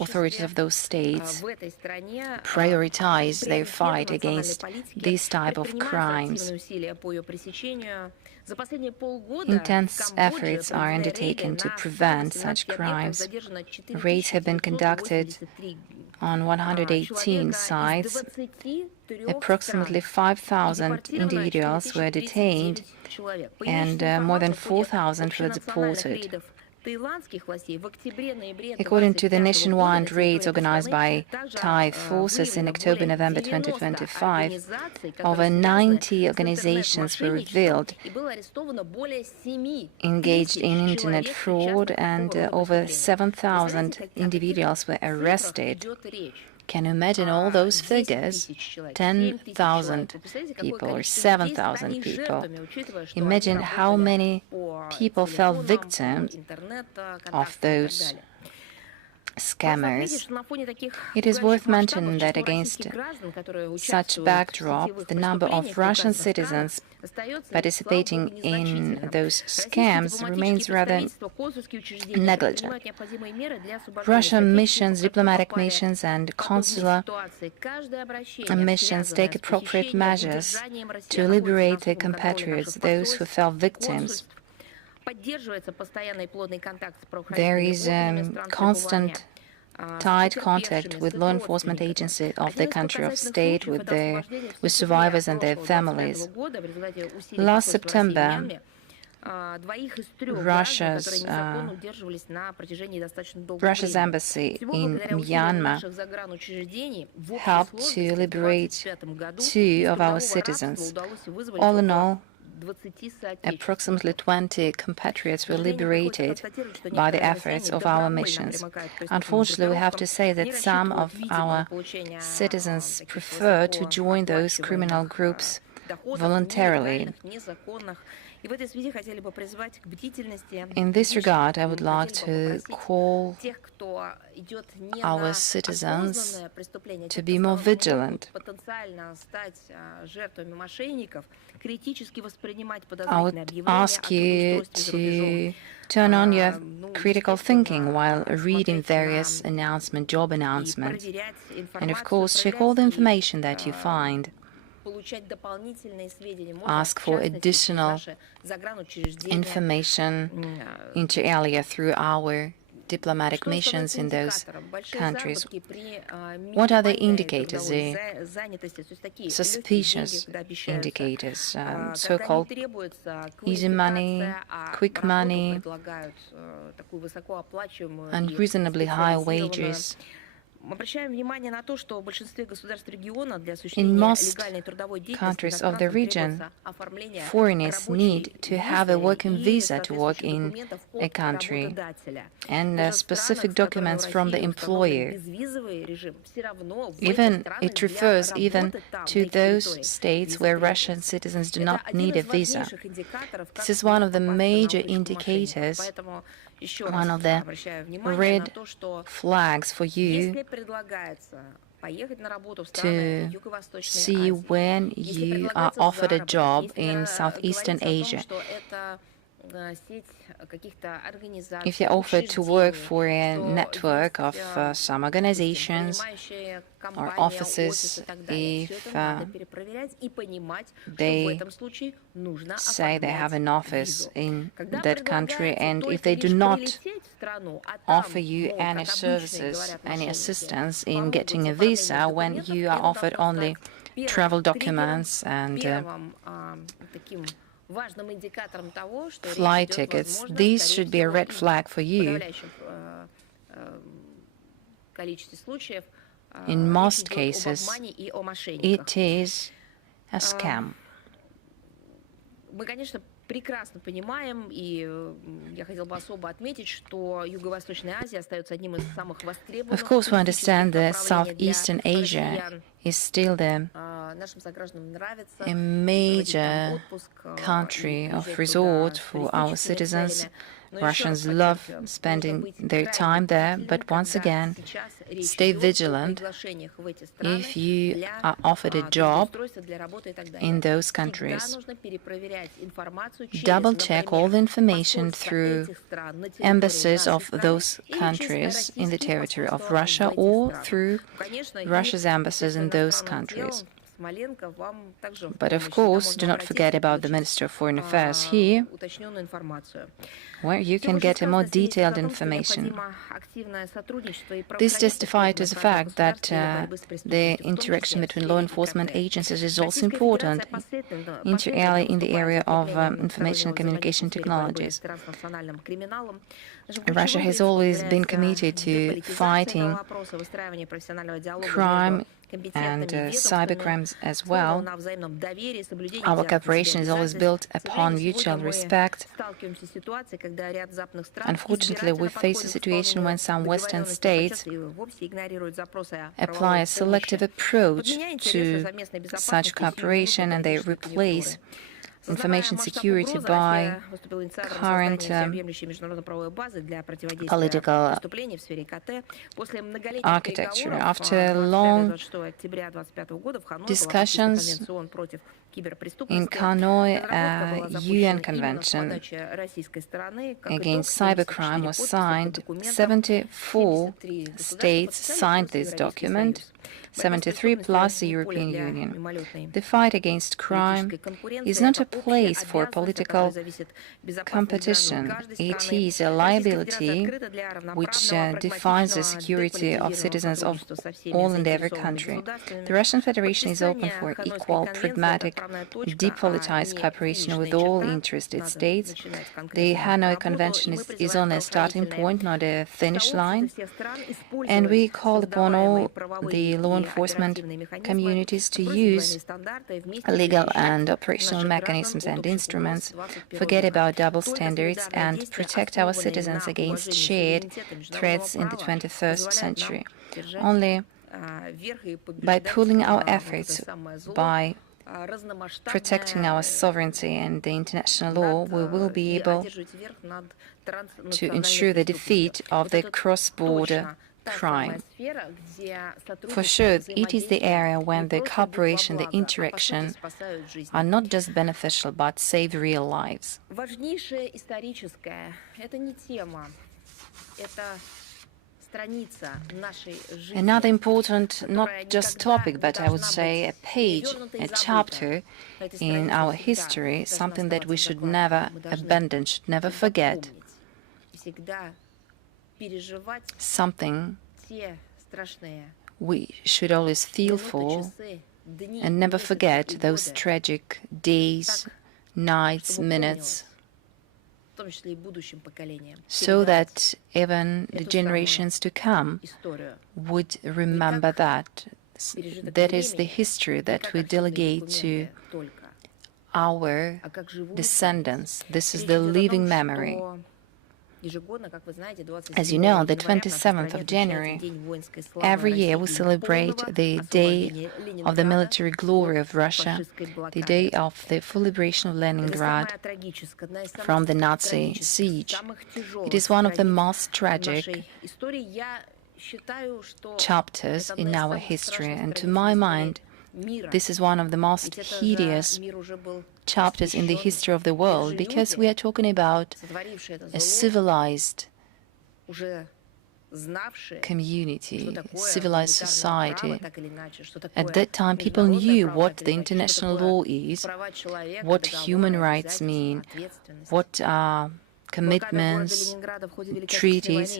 Authorities of those states prioritize their fight against these type of crimes. Intense efforts are undertaken to prevent such crimes. Raids have been conducted on 118 sites. Approximately 5,000 individuals were detained and more than 4,000 were deported. According to the nationwide raids organized by Thai forces in October-November 2025, over 90 organizations were revealed engaged in internet fraud, and over 7,000 individuals were arrested. Can you imagine all those figures? 10,000 people or 7,000 people. Imagine how many people fell victim of those scammers. It is worth mentioning that against such backdrop, the number of Russian citizens participating in those scams remains rather negligible. Russian missions, diplomatic missions, and consular missions take appropriate measures to liberate their compatriots, those who fell victims. There is constant tight contact with law enforcement agencies of the country of state, with survivors and their families. Last September, Russia's embassy in Myanmar helped to liberate 2 of our citizens. All in all, approximately 20 compatriots were liberated by the efforts of our missions. Unfortunately, we have to say that some of our citizens prefer to join those criminal groups voluntarily. In this regard, I would like to call our citizens to be more vigilant. I would ask you to turn on your critical thinking while reading various job announcements, and of course check all the information that you find. Ask for additional information inter alia through our diplomatic missions in those countries. What are the indicators, the suspicious indicators, so-called easy money, quick money, unreasonably high wages? In most countries of the region, foreigners need to have a working visa to work in a country and specific documents from the employer. It refers even to those states where Russian citizens do not need a visa. This is one of the major indicators, one of the red flags for you to see when you are offered a job in Southeastern Asia. If you're offered to work for a network of some organizations or offices, if they say they have an office in that country, and if they do not offer you any services, any assistance in getting a visa, when you are offered only travel documents and flight tickets, these should be a red flag for you. In most cases, it is a scam. Прекрасно понимаем, и я хотела бы особо отметить, что Юго-Восточная Азия остается одним из самых востребованных. Of course, we understand that Southeastern Asia is still a major country of resort for our citizens. Russians love spending their time there, but once again, stay vigilant if you are offered a job in those countries. Double-check all the information through embassies of those countries in the territory of Russia or through Russia's embassies in those countries. But of course, do not forget about the Minister of Foreign Affairs here, where you can get a more detailed information. This testifies to the fact that the interaction between law enforcement agencies is also important, inter alia in the area of information and communication technologies. Russia has always been committed to fighting crime and cybercrimes as well. Our cooperation is always built upon mutual respect. Unfortunately, we face a situation when some Western states apply a selective approach to such cooperation, and they replace information security by current political architecture. After long discussions in Hanoi, a UN convention against cybercrime was signed. 74 states signed this document, 73 plus the European Union. The fight against crime is not a place for political competition. It is a liability which defines the security of citizens of all and every country. The Russian Federation is open for equal, pragmatic, depolitized cooperation with all interested states. The Hanoi Convention is only a starting point, not a finish line, and we call upon all the law enforcement communities to use legal and operational mechanisms and instruments, forget about double standards, and protect our citizens against shared threats in the 21st century. Only by pooling our efforts, by protecting our sovereignty and the international law, we will be able to ensure the defeat of the cross-border crime. For sure, it is the area when the cooperation, the interaction are not just beneficial but save real lives. Another important, not just topic, but I would say a page, a chapter in our history, something that we should never abandon, should never forget, something we should always feel for and never forget those tragic days, nights, minutes, so that even the generations to come would remember that. That is the history that we delegate to our descendants. This is the living memory. As you know, the 27th of January, every year we celebrate the Day of the Military Glory of Russia, the day of the full liberation of Leningrad from the Nazi siege. It is one of the most tragic chapters in our history, and to my mind, this is one of the most hideous chapters in the history of the world, because we are talking about a civilized community, civilized society. At that time, people knew what the international law is, what human rights mean, what are commitments, treaties.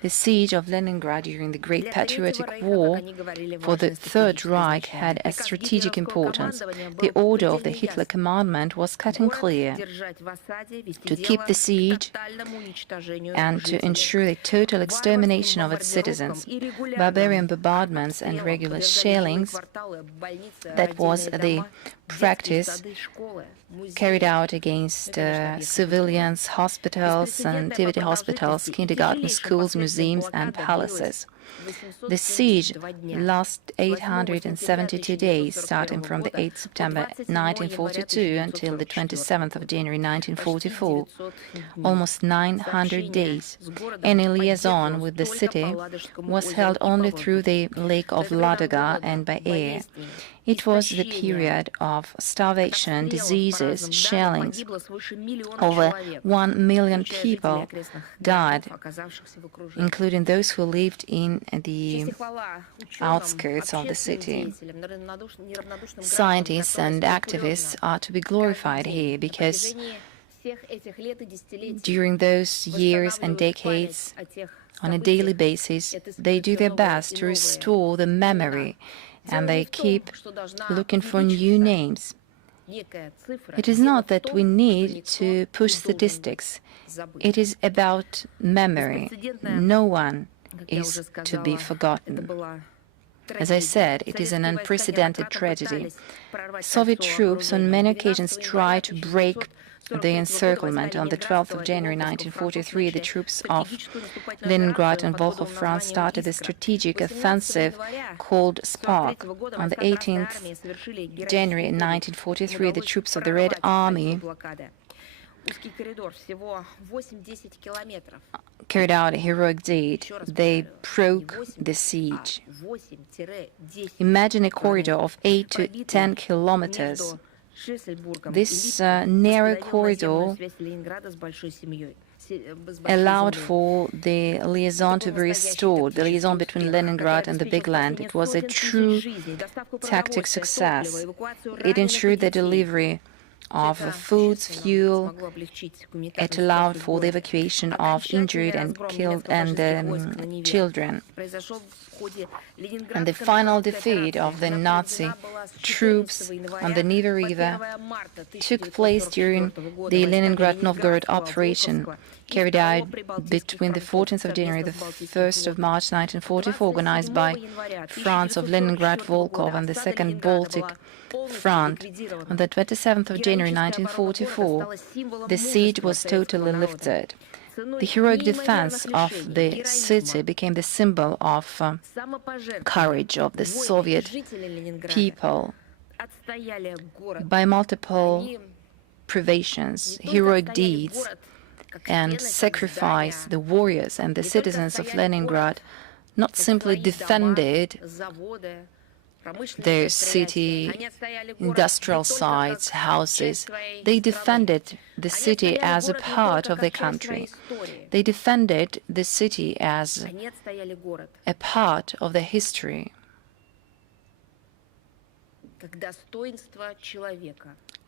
The siege of Leningrad during the Great Patriotic War for the Third Reich had a strategic importance. The order of the Hitler commandment was cut and clear: to keep the siege and to ensure the total extermination of its citizens. Barbarian bombardments and regular shellings, that was the practice carried out against civilians, hospitals, and nativity hospitals, kindergartens, schools, museums, and palaces. The siege lasted 872 days, starting from the 8th September 1942 until the 27th of January 1944, almost 900 days. Any liaison with the city was held only through the Lake of Ladoga and by air. It was the period of starvation, diseases, shellings. Over 1 million people died, including those who lived in in the outskirts of the city. Scientists and activists are to be glorified here because during those years and decades, on a daily basis, they do their best to restore the memory, and they keep looking for new names. It is not that we need to push statistics. It is about memory. No one is to be forgotten. As I said, it is an unprecedented tragedy. Soviet troops on many occasions tried to break the encirclement. On the 12th of January 1943, the troops of Leningrad and Volkhov France started a strategic offensive called Spark. On the 18th January 1943, the troops of the Red Army carried out a heroic deed. They broke the siege. Imagine a corridor of 8 to 10 kilometers. This narrow corridor allowed for the liaison to be restored, the liaison between Leningrad and the big land. It was a true tactic success. It ensured the delivery of foods, fuel. It allowed for the evacuation of injured and killed and children. And the final defeat of the Nazi troops on the Neva River took place during the Leningrad-Novgorod operation, carried out between the 14th of January and the 1st of March 1944, organized by France of Leningrad, Volkhov, and the Second Baltic Front. On the 27th of January 1944, the siege was totally lifted. The heroic defense of the city became the symbol of courage of the Soviet people. By multiple privations, heroic deeds, and sacrifice, the warriors and the citizens of Leningrad not simply defended their city, industrial sites, houses. They defended the city as a part of the country. They defended the city as a part of the history.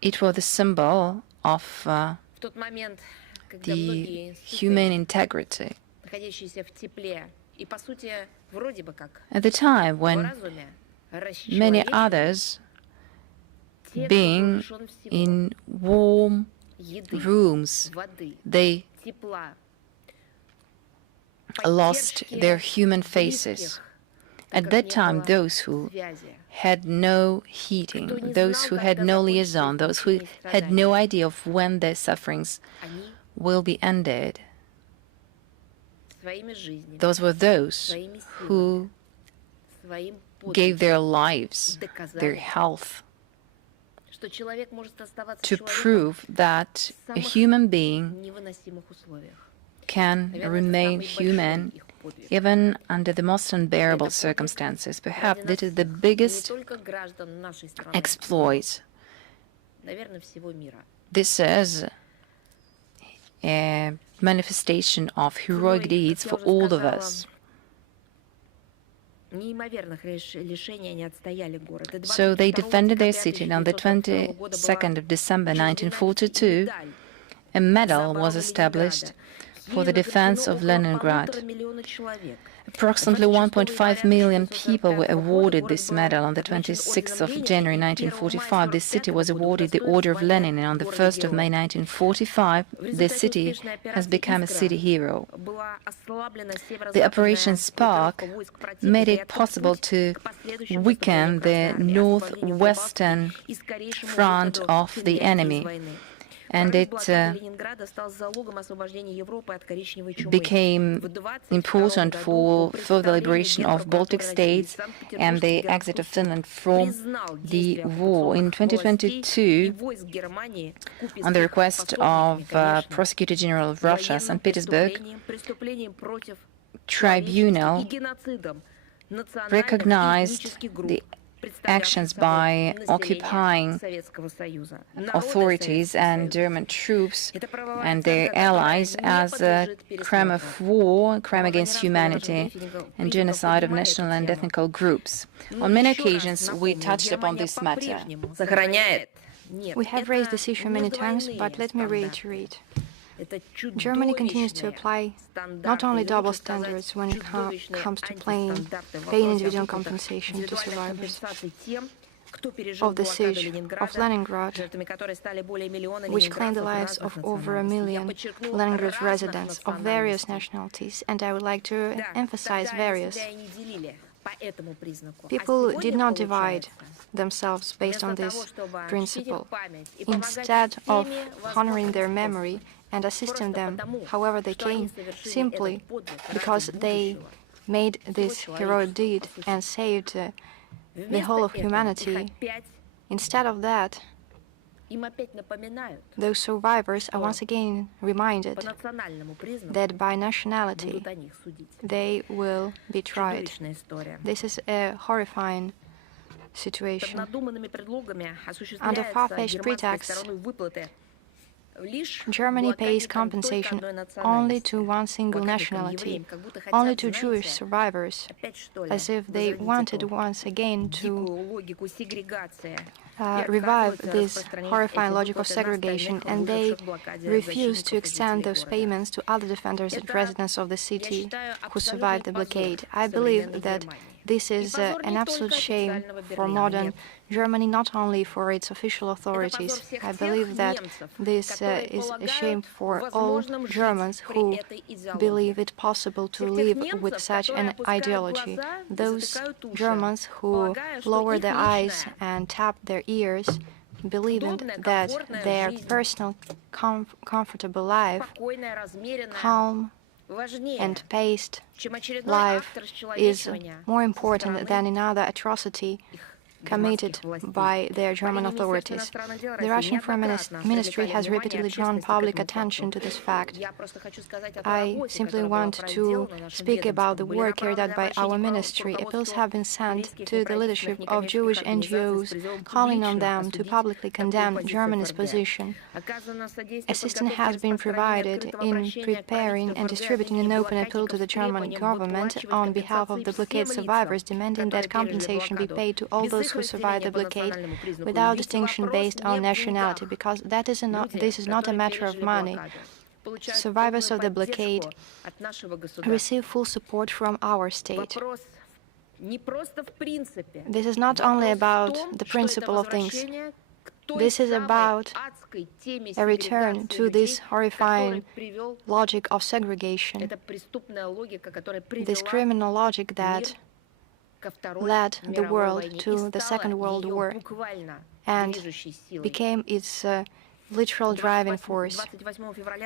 It was the symbol of the human integrity. At the time when many others, being in warm rooms, they lost their human faces. At that time, those who had no heating, those who had no liaison, those who had no idea of when their sufferings will be ended, those were those who gave their lives, their health, to prove that a human being can remain human even under the most unbearable circumstances. Perhaps this is the biggest exploit. This is a manifestation of heroic deeds for all of us. So they defended their city, and on the 22nd of December 1942, a medal was established for the defense of Leningrad. Approximately 1.5 million people were awarded this medal. On the 26th of January 1945, the city was awarded the Order of Lenin, and on the 1st of May 1945, the city has become a city hero. The Operation Spark made it possible to weaken the northwestern front of the enemy, and it became important for further liberation of Baltic states and the exit of Finland from the war. In 2022, on the request of Prosecutor General of Russia, St. Petersburg Tribunal recognized the actions by occupying authorities and German troops and their allies as a crime of war, crime against humanity, and genocide of national and ethnic groups. On many occasions, we touched upon this matter. We have raised this issue many times, but let me reiterate. Germany continues to apply not only double standards when it comes to paying individual compensation to survivors of the siege of Leningrad, which claimed the lives of over 1 million Leningrad residents of various nationalities, and I would like to emphasize various. People did not divide themselves based on this principle. Instead of honoring their memory and assisting them however they can, simply because they made this heroic deed and saved the whole of humanity, instead of that, those survivors are once again reminded that by nationality they will be tried. This is a horrifying situation. Under far-fetched pretexts, Germany pays compensation only to one single nationality, only to Jewish survivors, as if they wanted once again to revive this horrifying logic of segregation, and they refuse to extend those payments to other defenders and residents of the city who survived the blockade. I believe that this is an absolute shame for modern Germany, not only for its official authorities. I believe that this is a shame for all Germans who believe it possible to live with such an ideology. Those Germans who lower their eyes and tap their ears, believing that their personal comfortable life, calm and paced life is more important than another atrocity committed by their German authorities. The Russian Foreign Ministry has repeatedly drawn public attention to this fact. I simply want to speak about the work carried out by our ministry. Appeals have been sent to the leadership of Jewish NGOs, calling on them to publicly condemn Germany's position. Assistance has been provided in preparing and distributing an open appeal to the German government on behalf of the blockade survivors, demanding that compensation be paid to all those who survived the blockade without distinction based on nationality, because this is not a matter of money. Survivors of the blockade receive full support from our state. This is not only about the principle of things. This is about a return to this horrifying logic of segregation, this criminal logic that led the world to the Second World War and became its literal driving force.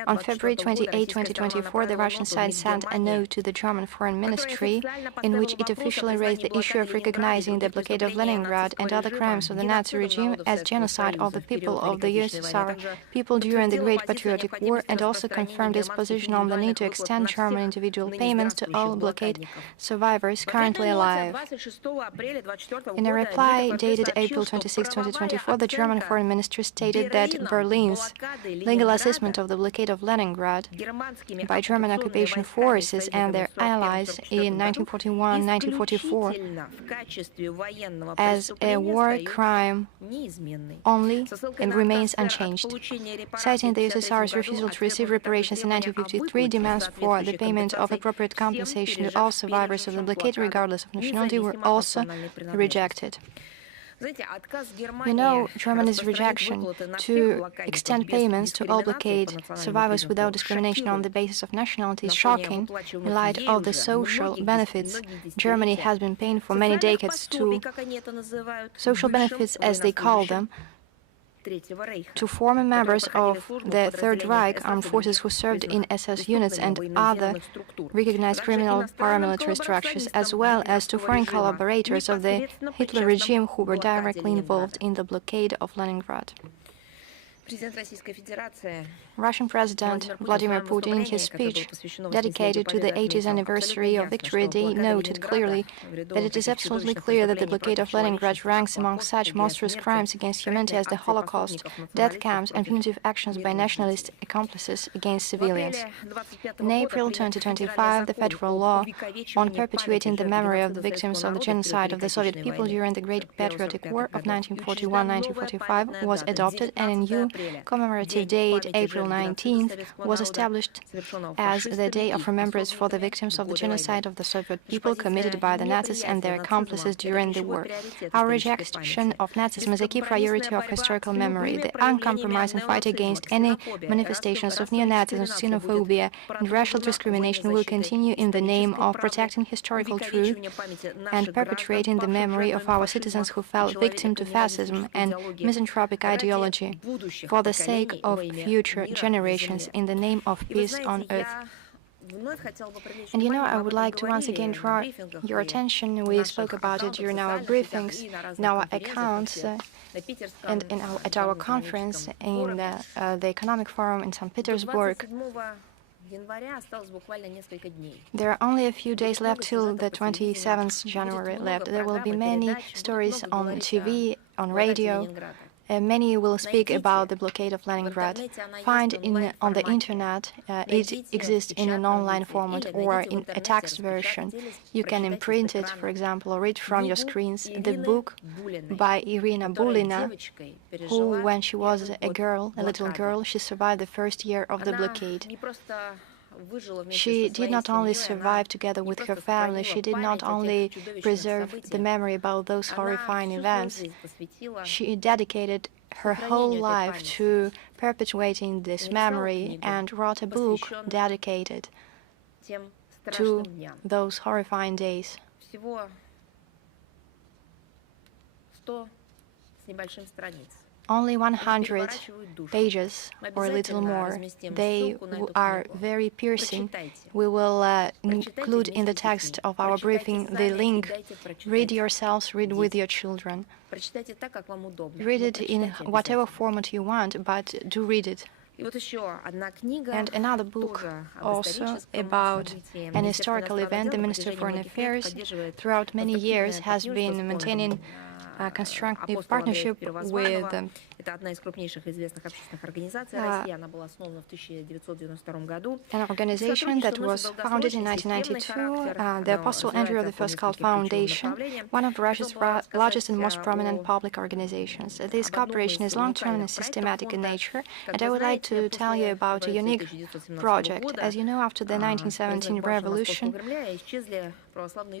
On February 28, 2024, the Russian side sent a note to the German Foreign Ministry in which it officially raised the issue of recognizing the blockade of Leningrad and other crimes of the Nazi regime as genocide of the people of the USSR, people during the Great Patriotic War, and also confirmed its position on the need to extend German individual payments to all blockade survivors currently alive. In a reply dated April 26, 2024, the German Foreign Ministry stated that Berlin's legal assessment of the blockade of Leningrad by German occupation forces and their allies in 1941-1944 as a war crime only and remains unchanged. Citing the USSR's refusal to receive reparations in 1953, demands for the payment of appropriate compensation to all survivors of the blockade, regardless of nationality, were also rejected. You know, Germany's rejection to extend payments to all blockade survivors without discrimination on the basis of nationality is shocking in light of the social benefits Germany has been paying for many decades to social benefits, as they call them, to former members of the Third Reich armed forces who served in SS units and other recognized criminal paramilitary structures, as well as to foreign collaborators of the Hitler regime who were directly involved in the blockade of Leningrad. Russian President Vladimir Putin, in his speech dedicated to the 80th anniversary of Victory Day, noted clearly that it is absolutely clear that the blockade of Leningrad ranks among such monstrous crimes against humanity as the Holocaust, death camps, and punitive actions by nationalist accomplices against civilians. In April 2025, the federal law on perpetuating the memory of the victims of the genocide of the Soviet people during the Great Patriotic War of 1941-1945 was adopted, and a new commemorative date, April 19th, was established as the Day of Remembrance for the victims of the genocide of the Soviet people committed by the Nazis and their accomplices during the war. Our rejection of Nazism is a key priority of historical memory. The uncompromising fight against any manifestations of neo-Nazism, xenophobia, and racial discrimination will continue in the name of protecting historical truth and perpetuating the memory of our citizens who fell victim to fascism and misanthropic ideology for the sake of future generations in the name of peace on earth. And I would like to once again draw your attention. We spoke about it during our briefings, in our accounts, and at our conference in the Economic Forum in St. Petersburg. There are only a few days left till the 27th January left. There will be many stories on TV, on radio. Many will speak about the blockade of Leningrad. Find on the internet. It exists in an online format or in a text version. You can imprint it, for example, or read from your screens. The book by Irina Bulina, who, when she was a little girl, she survived the first year of the blockade. She did not only survive together with her family, she did not only preserve the memory about those horrifying events, she dedicated her whole life to perpetuating this memory and wrote a book dedicated to those horrifying days. Only 100 pages or a little more. They are very piercing. We will include in the text of our briefing the link. Read yourselves, read with your children. Read it in whatever format you want, but do read it. And another book also about an historical event. The Minister of Foreign Affairs throughout many years has been maintaining a constructive partnership with an organization that was founded in 1992, the Apostle Andrew I Cult Foundation, one of Russia's largest and most prominent public organizations. This cooperation is long-term and systematic in nature, and I would like to tell you about a unique project. As you know, after the 1917 revolution,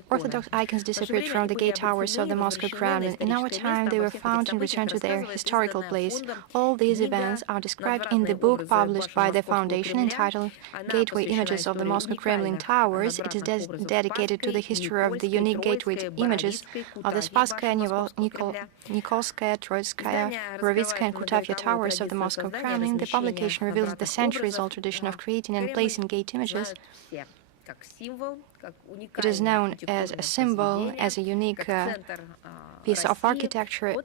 Orthodox icons disappeared from the gate towers of the Moscow Kremlin. In our time, they were found and returned to their historical place. All these events are described in the book published by the foundation entitled Gateway Images of the Moscow Kremlin Towers. It is dedicated to the history of the unique gateway images of the Spasskaya, Nikolskaya, Troitskaya, Borovitskaya, and Kutavya towers of the Moscow Kremlin. The publication reveals the centuries-old tradition of creating and placing gate images. It is known as a symbol, as a unique piece of architecture,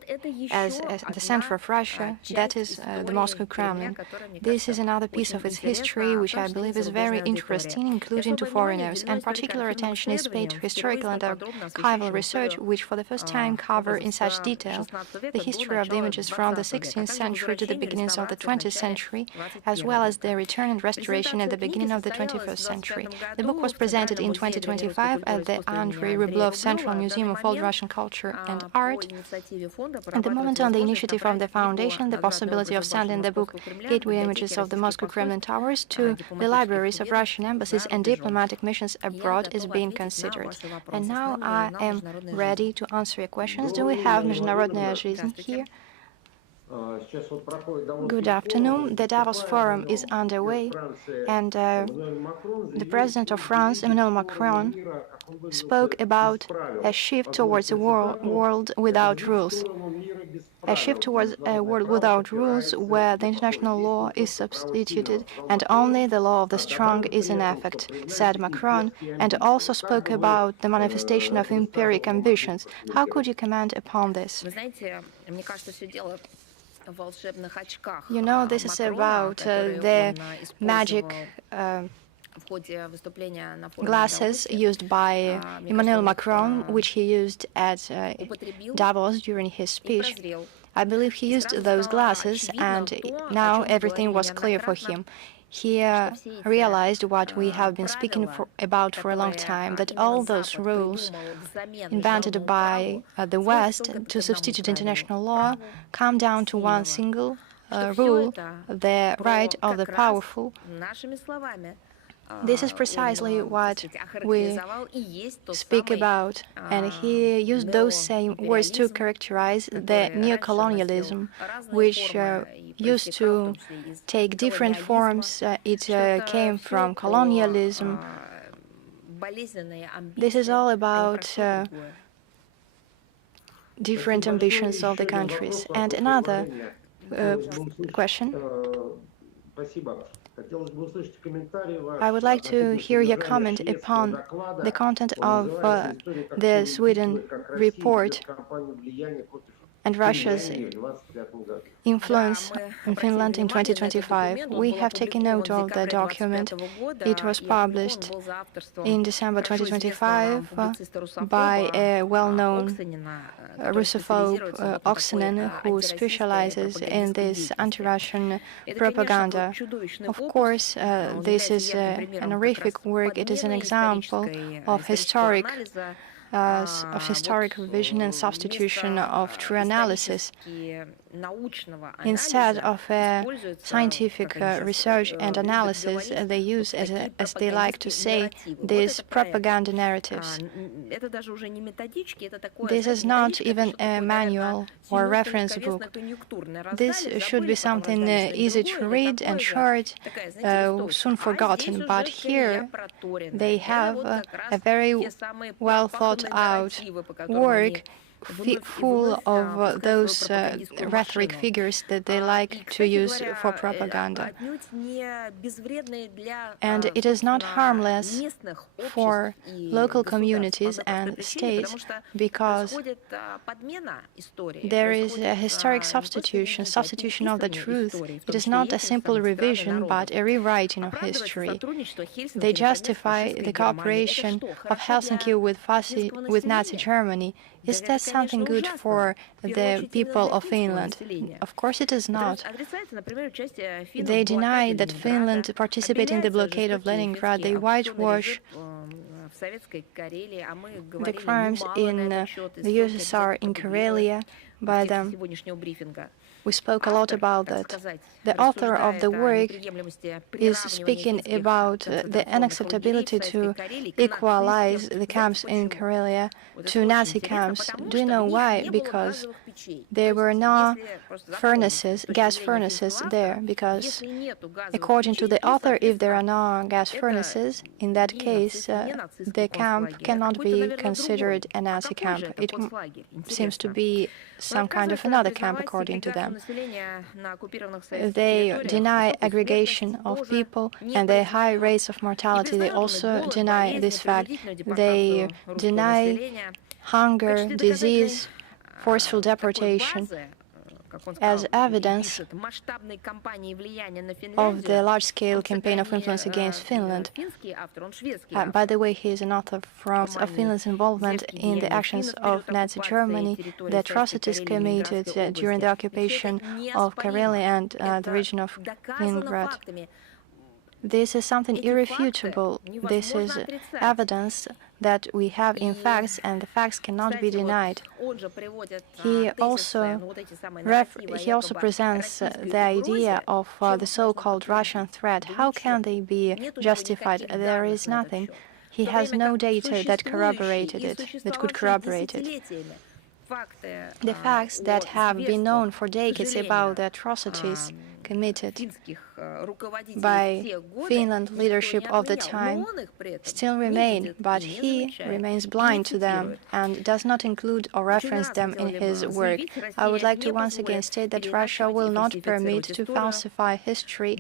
as the center of Russia, that is the Moscow Kremlin. This is another piece of its history, which I believe is very interesting, including to foreigners, and particular attention is paid to historical and archival research, which for the first time cover in such detail the history of the images from the 16th century to the beginnings of the 20th century, as well as their return and restoration at the beginning of the 21st century. The book was presented in 2025 at the Andrei Rublev Central Museum of Old Russian Culture and Art. At the moment, on the initiative of the foundation, the possibility of sending the book Gateway Images of the Moscow Kremlin Towers to the libraries of Russian embassies and diplomatic missions abroad is being considered. And now I am ready to answer your questions. Do we have Международная жизнь here? Good afternoon. The Davos Forum is underway, and the President of France, Emmanuel Macron, spoke about a shift towards a world without rules. A shift towards a world without rules where the international law is substituted and only the law of the strong is in effect, said Macron, and also spoke about the manifestation of imperial ambitions. How could you comment upon this? You know, this is about the magic glasses used by Emmanuel Macron, which he used at Davos during his speech. I believe he used those glasses, and now everything was clear for him. He realized what we have been speaking about for a long time, that all those rules invented by the West to substitute international law come down to one single rule, the right of the powerful. This is precisely what we speak about, and he used those same words to characterize the neocolonialism, which used to take different forms. It came from colonialism. This is all about different ambitions of the countries. And another question. I would like to hear your comment upon the content of the Sweden report and Russia's influence in Finland in 2025. We have taken note of the document. It was published in December 2025 by a well-known Russophobe Oksanen, who specializes in this anti-Russian propaganda. Of course, this is an horrific work. It is an example of historic revision and substitution of true analysis. Instead of scientific research and analysis, they use, as they like to say, these propaganda narratives. This is not even a manual or reference book. This should be something easy to read and short, soon forgotten. But here they have a very well thought out work full of those rhetoric figures that they like to use for propaganda. And it is not harmless for local communities and states, because there is a historic substitution of the truth. It is not a simple revision, but a rewriting of history. They justify the cooperation of Helsinki with Nazi Germany. Is that something good for the people of Finland? Of course it is not. They deny that Finland participated in the blockade of Leningrad. They whitewash the crimes in the USSR in Karelia by them. We spoke a lot about that. The author of the work is speaking about the unacceptability to equalize the camps in Karelia to Nazi camps. Do you know why? Because there were no gas furnaces there. Because according to the author, if there are no gas furnaces, in that case, the camp cannot be considered a Nazi camp. It seems to be some kind of another camp, according to them. They deny aggregation of people and the high rates of mortality. They also deny this fact. They deny hunger, disease, forceful deportation as evidence of the large-scale campaign of influence against Finland. By the way, he is an author of Finland's involvement in the actions of Nazi Germany, the atrocities committed during the occupation of Karelia and the region of Leningrad. This is something irrefutable. This is evidence that we have in facts, and the facts cannot be denied. He also presents the idea of the so-called Russian threat. How can they be justified? There is nothing. He has no data that could corroborate it. The facts that have been known for decades about the atrocities committed by Finland leadership of the time still remain, but he remains blind to them and does not include or reference them in his work. I would like to once again state that Russia will not permit to falsify history,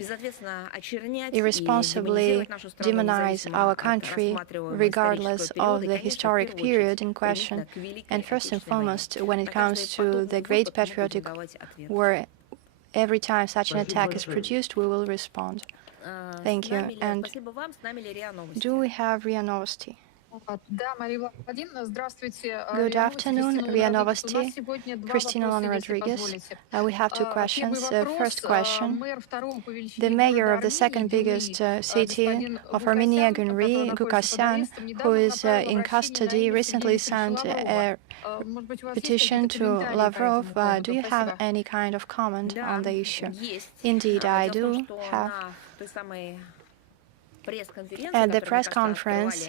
irresponsibly demonize our country, regardless of the historic period in question, and first and foremost, when it comes to the Great Patriotic War every time such an attack is produced, we will respond. Thank you. And do we have RIA Novosti? Good afternoon, RIA Novosti. Christina Lana Rodriguez. We have two questions. First question. The mayor of the second biggest city of Armenia, Gyumri, Gukasyan, who is in custody, recently sent a petition to Lavrov. Do you have any kind of comment on the issue? Indeed, I do have. At the press conference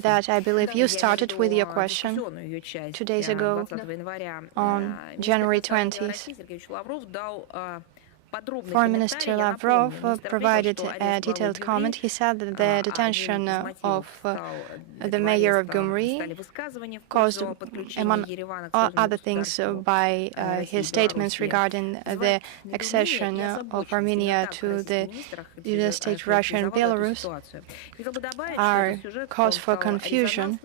that I believe you started with your question 2 days ago, on January 20th, Foreign Minister Lavrov provided a detailed comment. He said that the detention of the mayor of Gyumri, caused, among other things, by his statements regarding the accession of Armenia to the United States, Russia, and Belarus, are cause for confusion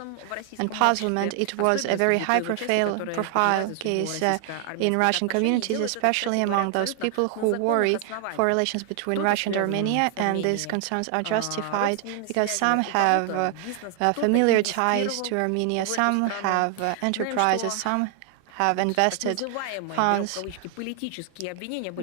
and puzzlement. It was a very high-profile case in Russian communities, especially among those people who worry for relations between Russia and Armenia, and these concerns are justified because some have familiar ties to Armenia, some have enterprises, some have invested funds.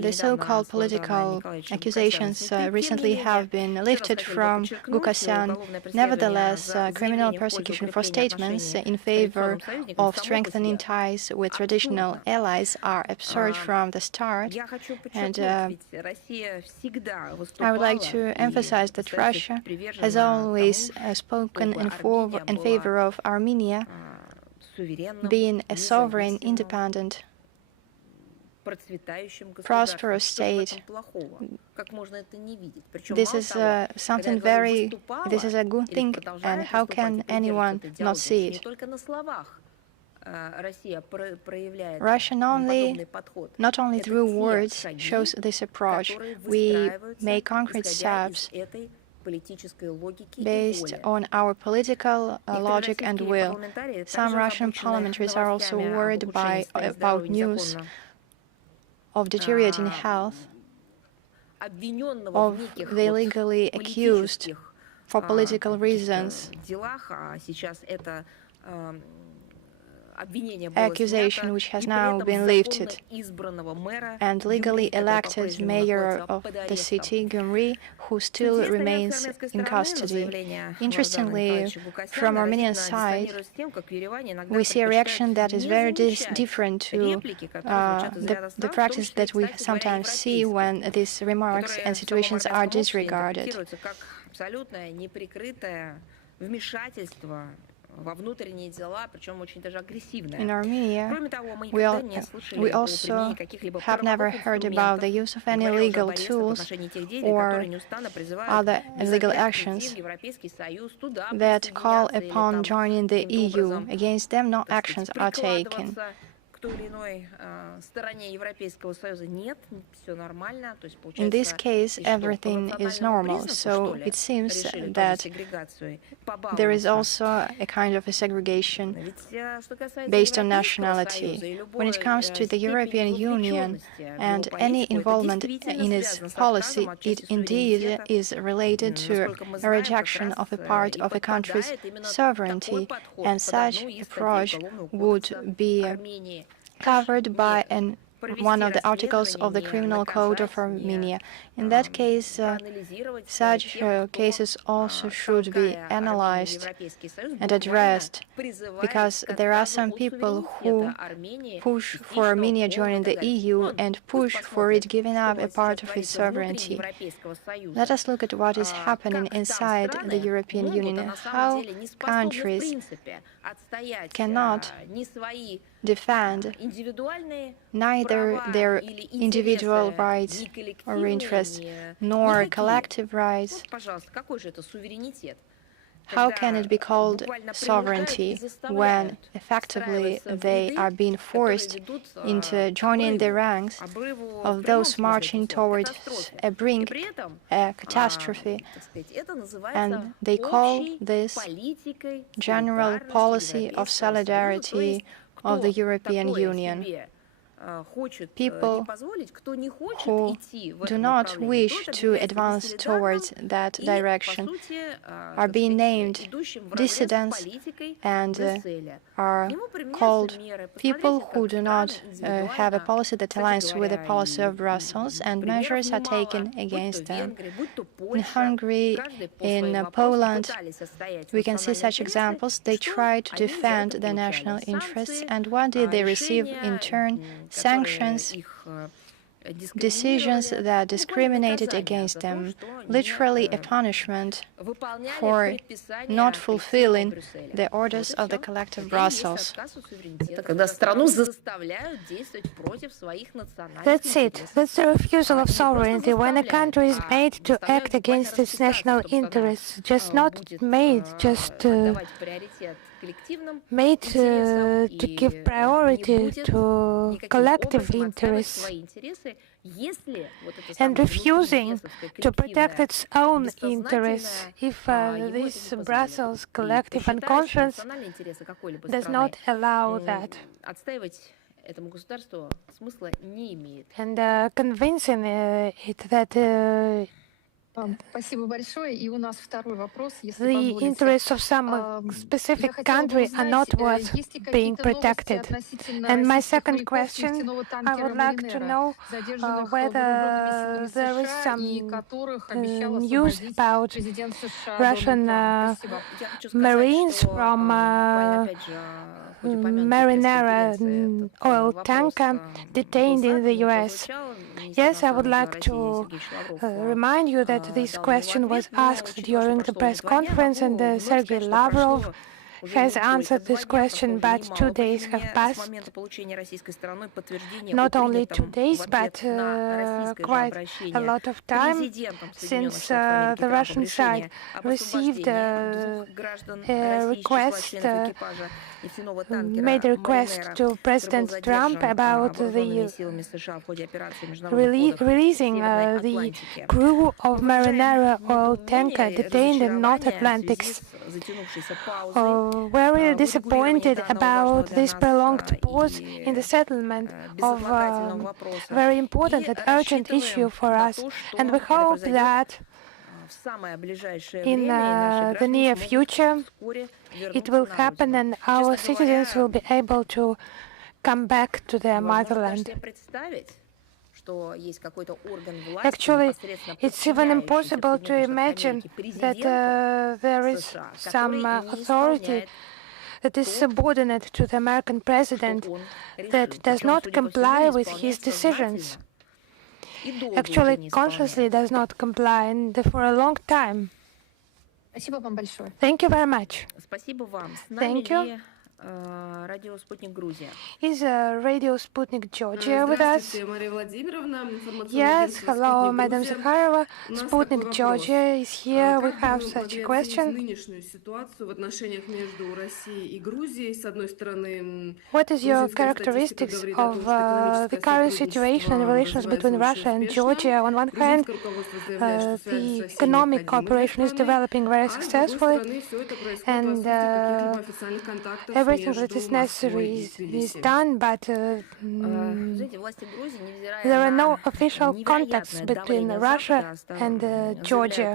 The so-called political accusations recently have been lifted from Gukasyan. Nevertheless, criminal persecution for statements in favor of strengthening ties with traditional allies are absurd from the start. And I would like to emphasize that Russia has always spoken in favor of Armenia being a sovereign, independent, prosperous state. This is this is a good thing, and how can anyone not see it? Russia not only through words shows this approach. We make concrete steps based on our political logic and will. Some Russian parliamentaries are also worried about news of deteriorating health of the illegally accused for political reasons. Accusation which has now been lifted, and legally elected mayor of the city, Gyumri, who still remains in custody. Interestingly, from Armenian side, we see a reaction that is very different to the practice that we sometimes see when these remarks and situations are disregarded. In Armenia, we also have never heard about the use of any legal tools or other illegal actions that call upon joining the EU. Against them, no actions are taken. In this case, everything is normal, so it seems that there is also a kind of a segregation based on nationality. When it comes to the European Union and any involvement in its policy, it indeed is related to a rejection of a part of a country's sovereignty, and such approach would be covered by one of the articles of the Criminal Code of Armenia. In that case, such cases also should be analyzed and addressed, because there are some people who push for Armenia joining the EU and push for it giving up a part of its sovereignty. Let us look at what is happening inside the European Union and how countries cannot defend neither their individual rights or interests nor collective rights. How can it be called sovereignty when effectively they are being forced into joining the ranks of those marching towards a brink, a catastrophe, and they call this general policy of solidarity of the European Union? people who do not wish to advance towards that direction are being named dissidents and are called people who do not have a policy that aligns with the policy of Brussels, and measures are taken against them. In Hungary, in Poland, we can see such examples. They tried to defend their national interests, and what did they receive in turn? Sanctions, decisions that discriminated against them, literally a punishment for not fulfilling the orders of the collective Brussels. That's it. That's the refusal of sovereignty, when a country is made to act against its national interests, just not made just made to give priority to collective interests and refusing to protect its own interests if this Brussels collective unconscious does not allow that. And convincing it that the interests of some specific country are not worth being protected. And my second question, I would like to know whether there is some news about Russian Marines from Marinera oil tanker detained in the US. Yes, I would like to remind you that this question was asked during the press conference, and Sergei Lavrov has answered this question, but 2 days have passed. Not only 2 days, but quite a lot of time since the Russian side received a request, made a request to President Trump about the releasing the crew of Marinera oil tanker detained in North Atlantic. Very disappointed about this prolonged pause in the settlement of a very important and urgent issue for us, and we hope that in the near future it will happen and our citizens will be able to come back to their motherland. Actually, it's even impossible to imagine that there is some authority that is subordinate to the American president that does not comply with his decisions. Actually, consciously does not comply, and for a long time. Thank you very much. Thank you. Is Radio Sputnik Georgia with us? Yes, hello, Madam Zakharova. Sputnik Georgia is here. We have such a question. What is your characteristics of the current situation in relations between Russia and Georgia? On one hand, the economic cooperation is developing very successfully, and everything that is necessary is done, but there are no official contacts between Russia and Georgia.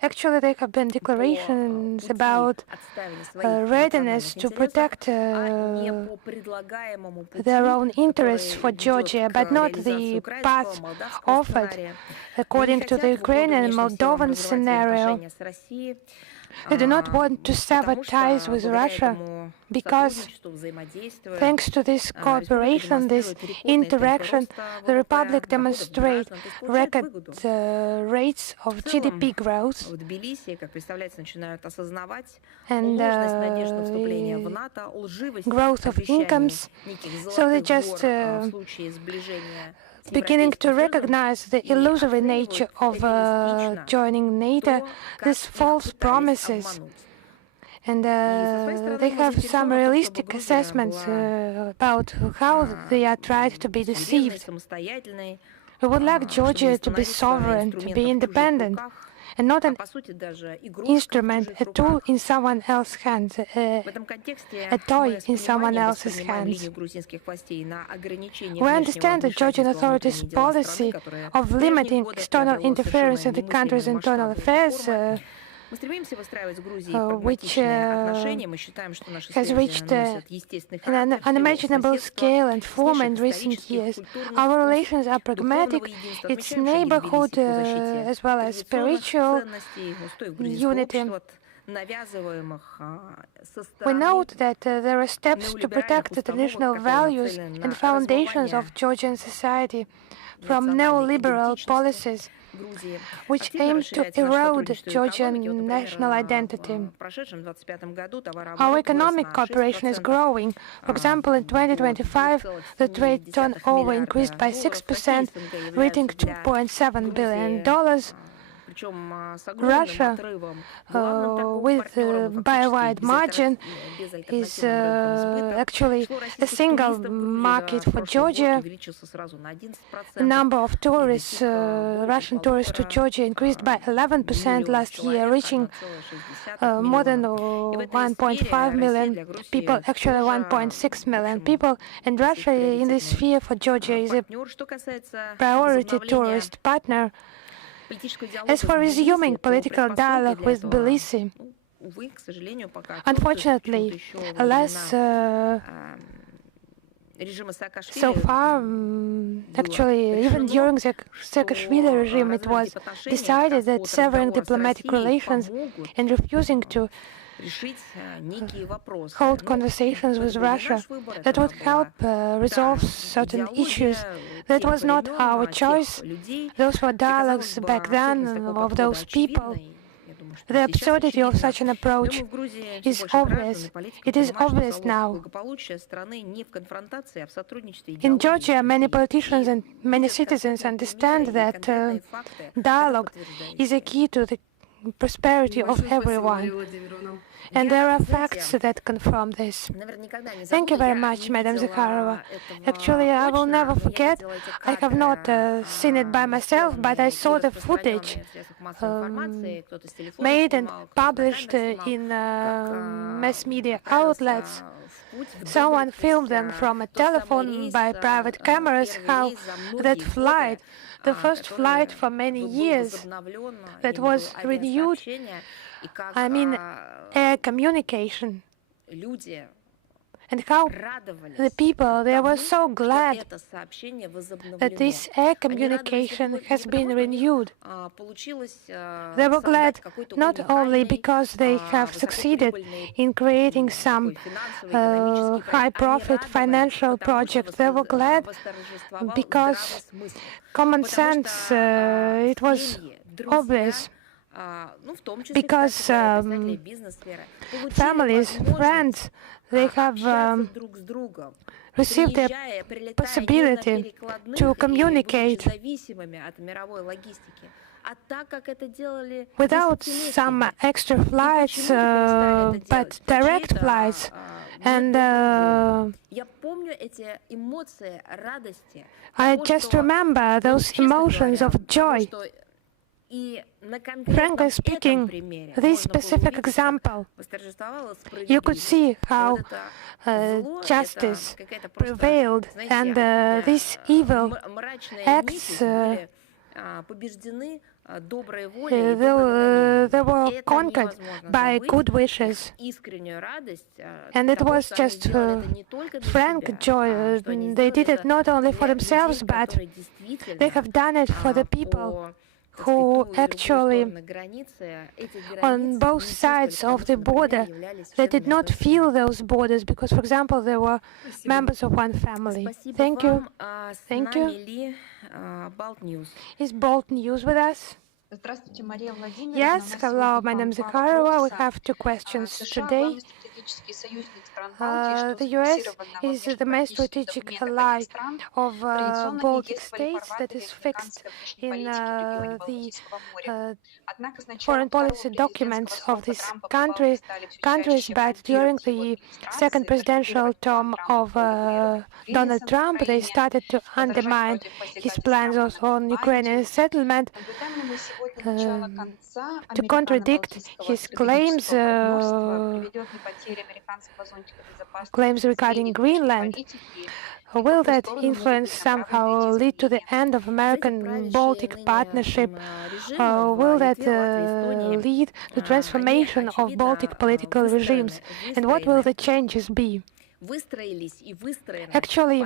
Actually, there have been declarations about readiness to protect their own interests for Georgia, but not the path offered according to the Ukrainian and Moldovan scenario. They do not want to sever ties with Russia because, thanks to this cooperation, this interaction, the Republic demonstrates record rates of GDP growth and growth of incomes. So they just beginning to recognize the illusory nature of joining NATO, these false promises. And they have some realistic assessments about how they are tried to be deceived. We would like Georgia to be sovereign, to be independent, and not an по сути, даже instrument, игрушка в a чужих tool руках. in someone else's hands, В этом контексте a toy мы с in someone пониманием else's воспринимаем hands. линию грузинских властей на ограничение We внешнего understand the Georgian вмешательства во authorities' внутренние дела страны, policy которое of в прежние limiting годы external приобрело interference in совершенно the country's немыслимые internal масштабы и affairs, формы. Мы стремимся выстраивать с Грузией which прагматичные отношения. Мы считаем, что наши has связи reached носят естественный an характер всего unimaginable соседства, scale and с form in низших recent исторических, years. культурных Our уст, relations are духовного pragmatic, единства. its Отмечаем шаги neighborhood Тбилиси по защите as well as традиционных spiritual ценностей, устоев грузинского unity. общества от навязываемых со We стороны note that there are steps to неолиберальных protect the установок, traditional которые values нацелены and на foundations размывание of Georgian society from национальной neoliberal идентичности policies Грузии. which Активно aim to расширяется наше erode сотрудничество и экономики. Вот, Georgian например, national identity. в прошедшем 2025 году Our товарооборот вырос economic на cooperation is 6%, growing. For example, in до 2025, the trade 2,7 turnover increased by миллиарда 6%, долларов. Россия reaching для $2.7 Грузии, billion. причем с огромным Russia, отрывом, главным торговым with партнером и by a фактически wide margin, is безальтернативным рынком сбыта. actually Число a российских single туристов в Грузии market за for прошлый год Georgia. увеличился сразу на 11%. The number of tourists, достиг больше Russian tourists to 1,5 Georgia increased by 11% last year, человек, reaching 1,6 more than миллиона. И в этой 1.5 сфере million Россия для Грузии people, actually тоже, 1.6 в million общем, people, and Russia in this приоритетный sphere for Georgia is a партнер. Что касается priority возобновления tourist partner. политического диалога As с for Тбилиси, resuming то political предпосылки dialogue для with этого, Tbilisi, увы, к сожалению, пока unfortunately, отсутствуют. Почему-то еще во less времена режима so Саакашвили far, actually, even during the Saakashvili regime, it was decided that severing diplomatic relations and refusing to решить некие вопросы. hold Ну, conversations это with был не Russia наш выбор, that это would help была resolve та certain идеология issues. That тех was not времен, our тех choice. людей. Those were И, казалось dialogues бы, back then абсурдность такого of подхода those people. очевидна, и я думаю, что The и сейчас absurdity of очевидно. such an approach Думаю, в Грузии все is больше граждан obvious. и политиков It is понимают, что obvious залог now. благополучия страны не в конфронтации, а в сотрудничестве, In идеологии Georgia, many и politicians and many видят citizens конкретные understand примеры и that конкретные факты, это dialogue is a подтверждающие. key to the prosperity of everyone. And there are facts that confirm this. Наверное, никогда не Thank you забуду. very Я much, не Madam видела Zakharova. этого Actually, I will точно, never но я forget. видела эти I have not кадры, seen it by myself, but I сделанные saw и the footage распространенные в средствах массовой информации. Кто-то с телефона made and снимал, кто-то на published камеру снимал, in как mass media отправился outlets. в путь, в Someone добрый, то filmed есть them from a тот самый telephone рейс, by private cameras, первый how рейс за that многие flight, годы, the first flight for many был years, возобновлен, that именно was было renewed. авиасообщение, и как I mean, air communication, люди and how радовались the people, they were so что glad это сообщение that возобновлено. this air Они радовались communication не has been потому, что у них, renewed. получилось They were glad создать какой-то not only уникальный, because they have succeeded высокоприбыльный in creating some такой финансовый, экономический проект. high Они profit радовались, financial потому что project. They were glad восторжествовал здравый because смысл. common Потому sense, что it was семьи, друзья, obvious. ну, в том числе, Because кстати, представители бизнес-сферы, получили families, возможность friends, they have общаться друг с другом, received the приезжая, прилетая не на possibility перекладных to или communicate будучи зависимыми от мировой логистики. А так как это делали without десятилетиями, some extra и flights, почему перестали это but делать? По direct чьей-то, flights. мне And доброй воли. Я помню эти эмоции радости, I того, just что, remember those честно emotions говоря, of того, joy. что и на Frankly конкретном этом speaking, примере this можно было specific увидеть, как example, восторжествовала you could справедливость. see how Вот это зло, justice это какая-то просто, prevailed, знаете, and these evil мрачные acts нити были побеждены доброй волей и they добрым were намерением. И это conquered невозможно by забыть, good их wishes. искреннюю радость And it того, was что они just сделали это не только для frank себя, joy. что они They сделали did it это not only for для themselves, людей, but которые they действительно have done it for the people по, так who сказать, ту или другую actually, сторону границы, эти on границы both не sides чувствовали, of the потому что, border, например, являлись they did членами not одной feel семьи. those borders because, for example, they were members of one family. Спасибо Thank you. вам. С Thank нами you. Ли, Balt News. Is Bolt News with us? Здравствуйте, Мария Владимировна. Yes, hello, Madam Zakharova. We have two questions today. The US is the main strategic ally of Baltic states that is fixed in the foreign policy documents of these countries, but during the second presidential term of Donald Trump, they started to undermine his plans on Ukrainian settlement to contradict his claims regarding Greenland. Will that influence somehow lead to the end of American Baltic partnership? Will that lead to transformation of Baltic political regimes? And what will the changes be? Actually,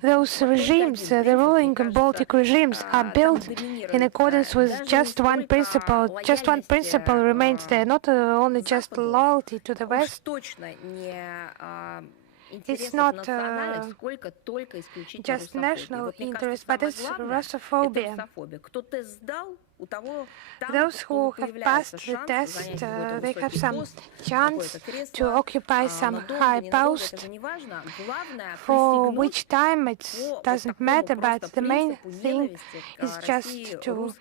those regimes, the ruling Baltic regimes, are built in accordance with just one principle. Just one principle remains there, not only just loyalty to the West. It's not just national interest, but it's Russophobia. Those who have passed the test, they have some chance to occupy some high post, for which time it doesn't matter, but the main thing is just to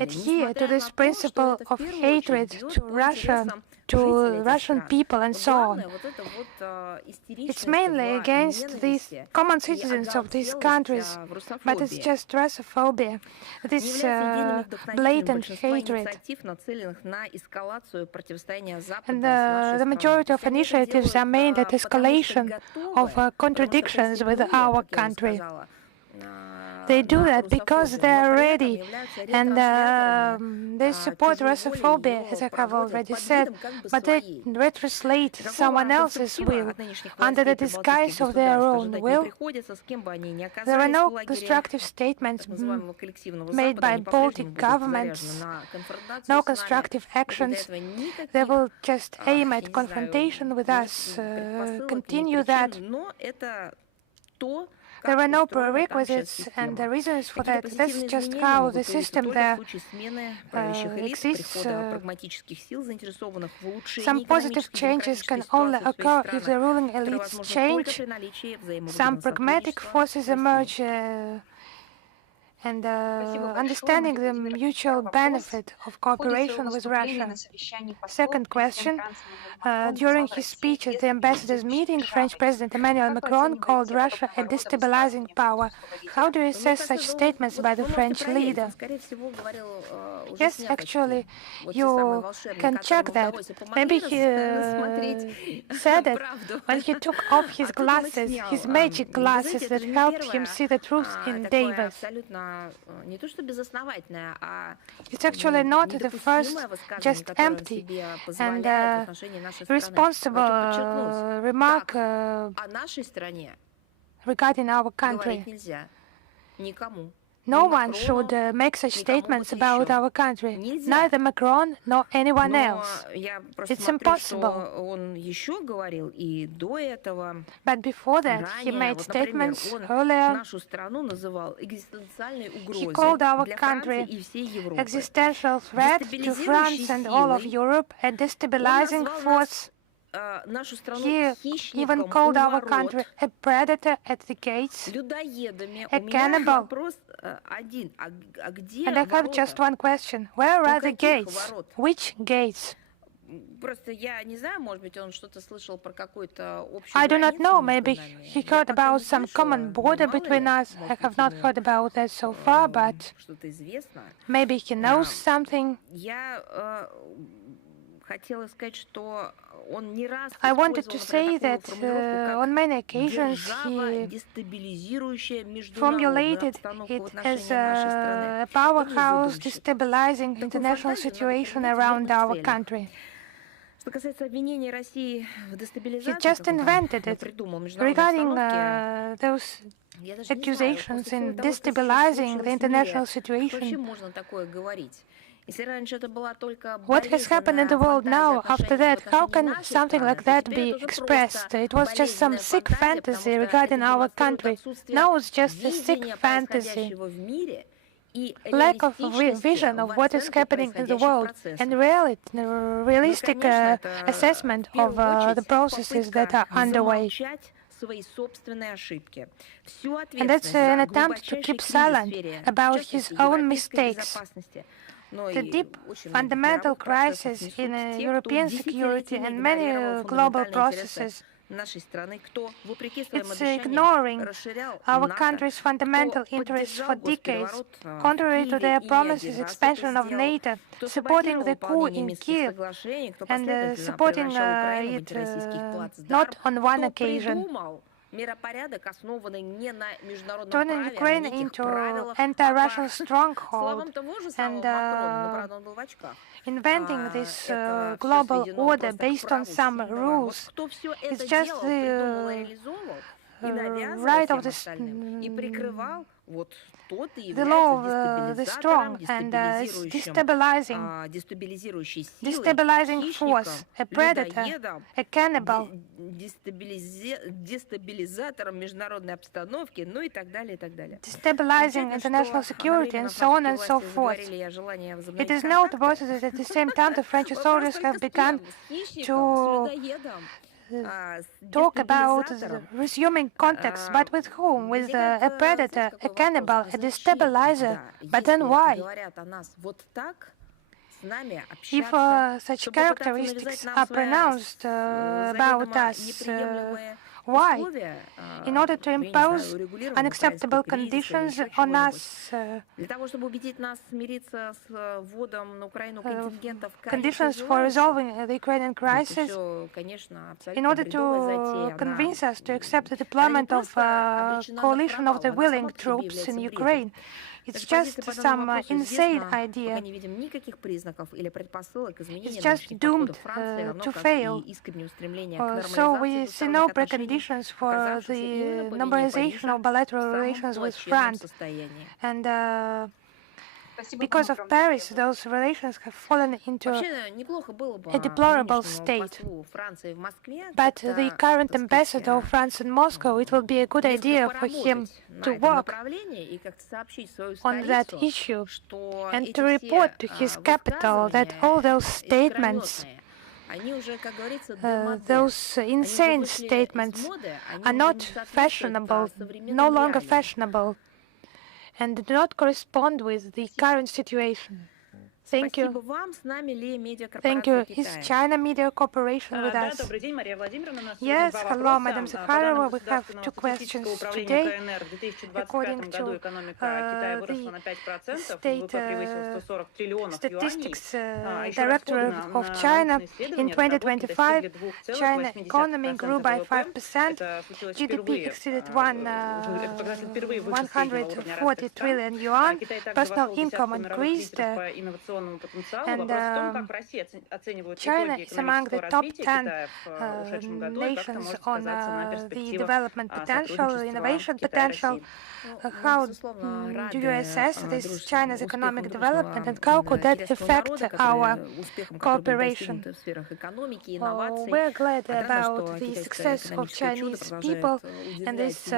adhere to this principle of hatred to Russia, to Russian people, and so on. It's mainly against these common citizens of these countries, but it's just Russophobia, this blatant hatred. And the majority of initiatives are made at escalation of contradictions with our country. They do that because they are ready, and they support Russophobia, as I have already said, but they retranslate someone else's will under the disguise of their own will. There are no constructive statements made by Baltic governments, no constructive actions. They will just aim at confrontation with us, continue that. There are no prerequisites, and the reasons for that. That's just how the system there exists. Some positive changes can only occur if the ruling elites change. Some pragmatic forces emerge, and understanding the mutual benefit of cooperation with Russia. Second question. During his speech at the ambassadors' meeting, French President Emmanuel Macron called Russia a destabilizing power. How do you assess such statements by the French leader? Yes, actually, you can check that. Maybe he said it when he took off his glasses, his magic glasses that helped him see the truth in Davis. It's actually not the first, just empty and responsible remark regarding our country. No one should make such statements about our country, neither Macron nor anyone else. It's impossible. But before that, he made statements earlier. He called our country existential threat to France and all of Europe, a destabilizing force. He even called our country a predator at the gates, a cannibal. And I have just one question. Where are the gates? Which gates? I do not know. Maybe he heard about some common border between us. I have not heard about that so far, but maybe he knows something. I wanted to say that on many occasions he formulated it as a powerhouse destabilizing international situation around our country. He just invented it. Regarding those accusations in destabilizing the international situation, what has happened in the world now after that? How can something like that be expressed? It was just some sick fantasy regarding our country. Now it's just a sick fantasy. lack of vision of what is happening in the world and realistic assessment of the processes that are underway. And that's an attempt to keep silent about his own mistakes. The deep fundamental crisis in European security and many global processes, it's ignoring our country's fundamental interests for decades, contrary to their promises expansion of NATO, supporting the coup in Kiev and supporting it not on one occasion. Turning Ukraine into anti-Russian stronghold and inventing this global order based on some rules. It's just the right of the law of the strong, and it's destabilizing force, a predator, a cannibal. Destabilizing international security and so on and so forth. It is noteworthy that at the same time the French authorities have begun to talk about resuming contacts, but with whom? With a predator, a cannibal, a destabilizer. But then why? If such characteristics are pronounced about us, why? In order to impose unacceptable conditions on us, conditions for resolving the Ukrainian crisis, in order to convince us to accept the deployment of a coalition of the willing troops in Ukraine. It's just some insane idea. It's just doomed to fail. So we see no preconditions for the normalization of bilateral relations with France. And because of Paris, those relations have fallen into a deplorable state. But the current ambassador of France in Moscow, it will be a good idea for him to work on that issue and to report to his capital that all those statements, those insane statements, are not fashionable, no longer fashionable, and do not correspond with the current situation. Thank you. Thank you. Is China Media Corporation with us? Yes, hello, Madam Zakharova. We have two questions today. According to the State Statistics Directorate of China, in 2025, China economy grew by 5%, GDP exceeded 140 trillion yuan, personal income increased, and China is among the top 10 nations on the development potential, innovation potential. How do you assess this China's economic development, and how could that affect our cooperation? We're glad about the success of Chinese people and this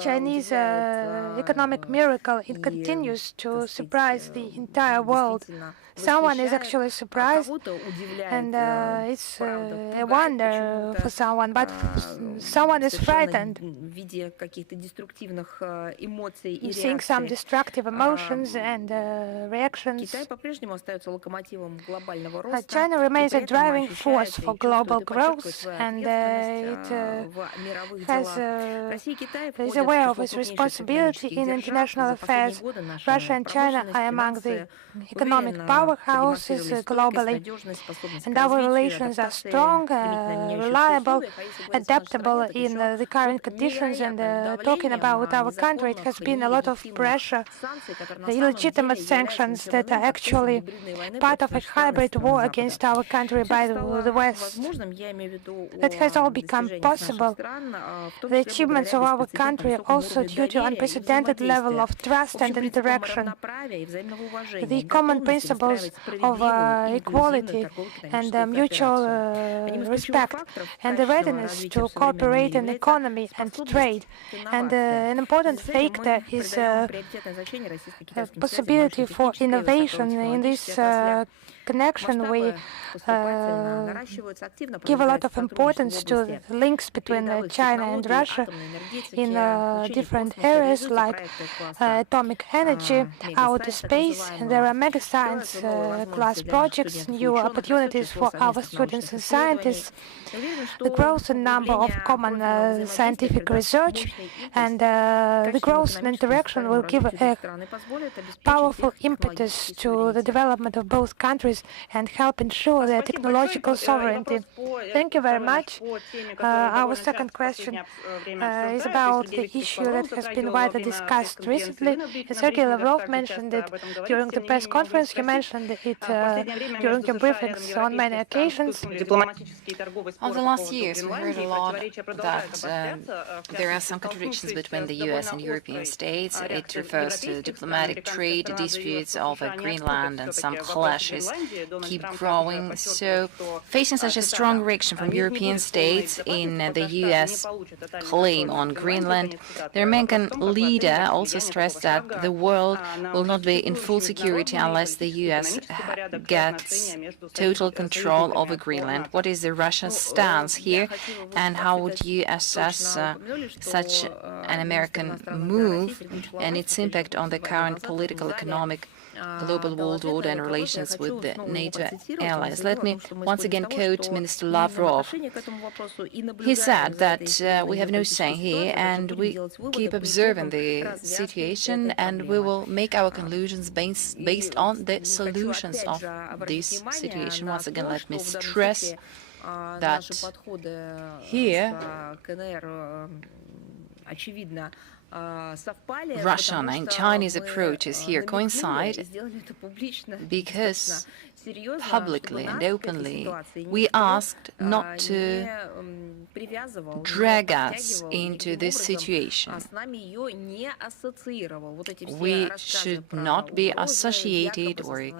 Chinese economic miracle. It continues to surprise the entire world. Someone is actually surprised, and it's a wonder for someone, but someone is frightened, seeing some destructive emotions and reactions. China remains a driving force for global growth, and it is aware of its responsibility in international affairs. Russia and China are among the economic powerhouses globally, and our relations are strong, reliable, adaptable in the current conditions. And talking about our country, it has been a lot of pressure, the illegitimate sanctions that are actually part of a hybrid war against our country by the West. That has all become possible. The achievements of our country also due to unprecedented level of trust and interaction. The common common principles of equality and mutual respect, and the readiness to cooperate in economy and trade. And an important factor is possibility for innovation. In this connection, we give a lot of importance to the links between China and Russia in different areas like atomic energy, outer space, and there are mega science class projects, new opportunities for our students and scientists, the growth in number of common scientific research, and the growth in interaction will give a powerful impetus to the development of both countries and help ensure their technological sovereignty. Thank you very much. Our second question is about the issue that has been widely discussed recently. Sergei Lavrov mentioned it during the press conference. You mentioned it during your briefings on many occasions. Over the last years, we heard a lot that there are some contradictions between the US and European states. It refers to diplomatic trade disputes over Greenland, and some clashes keep growing. So, facing such a strong reaction from European states in the US claim on Greenland, the American leader also stressed that the world will not be in full security unless the US gets total control over Greenland. What is the Russian stance here, and how would you assess such an American move and its impact on the current political, economic, global world order and relations with the NATO allies? Let me once again quote Minister Lavrov. He said that we have no say here, and we keep observing the situation, and we will make our conclusions based on the solutions of this situation. Once again, let me stress that here Russian and Chinese approaches here coincide because publicly and openly we asked not to drag us into this situation. We should not be associated or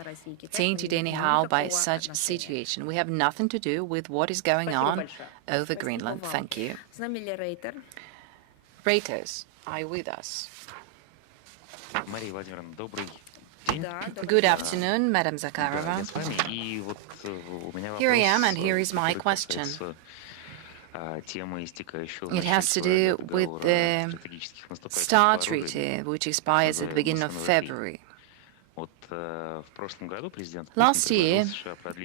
tainted anyhow by such a situation. We have nothing to do with what is going on over Greenland. Thank you. Reuters, are you with us? Good afternoon, Madam Zakharova. Here I am, and here is my question. It has to do with the START treaty, which expires at the beginning of February. Last year,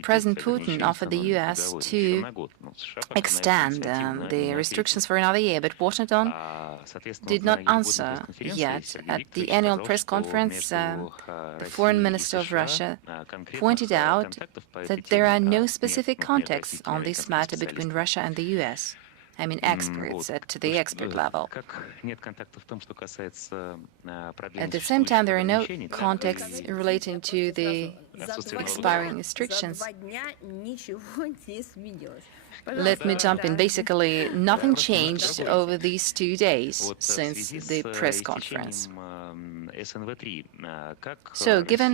President Putin offered the US to extend the restrictions for another year, but Washington did not answer yet. At the annual press conference, the foreign minister of Russia pointed out that there are no specific contacts on this matter between Russia and the US. I mean, experts at the expert level. At the same time, there are no contacts relating to the expiring restrictions. Let me jump in. Basically, nothing changed over these 2 days since the press conference. So, given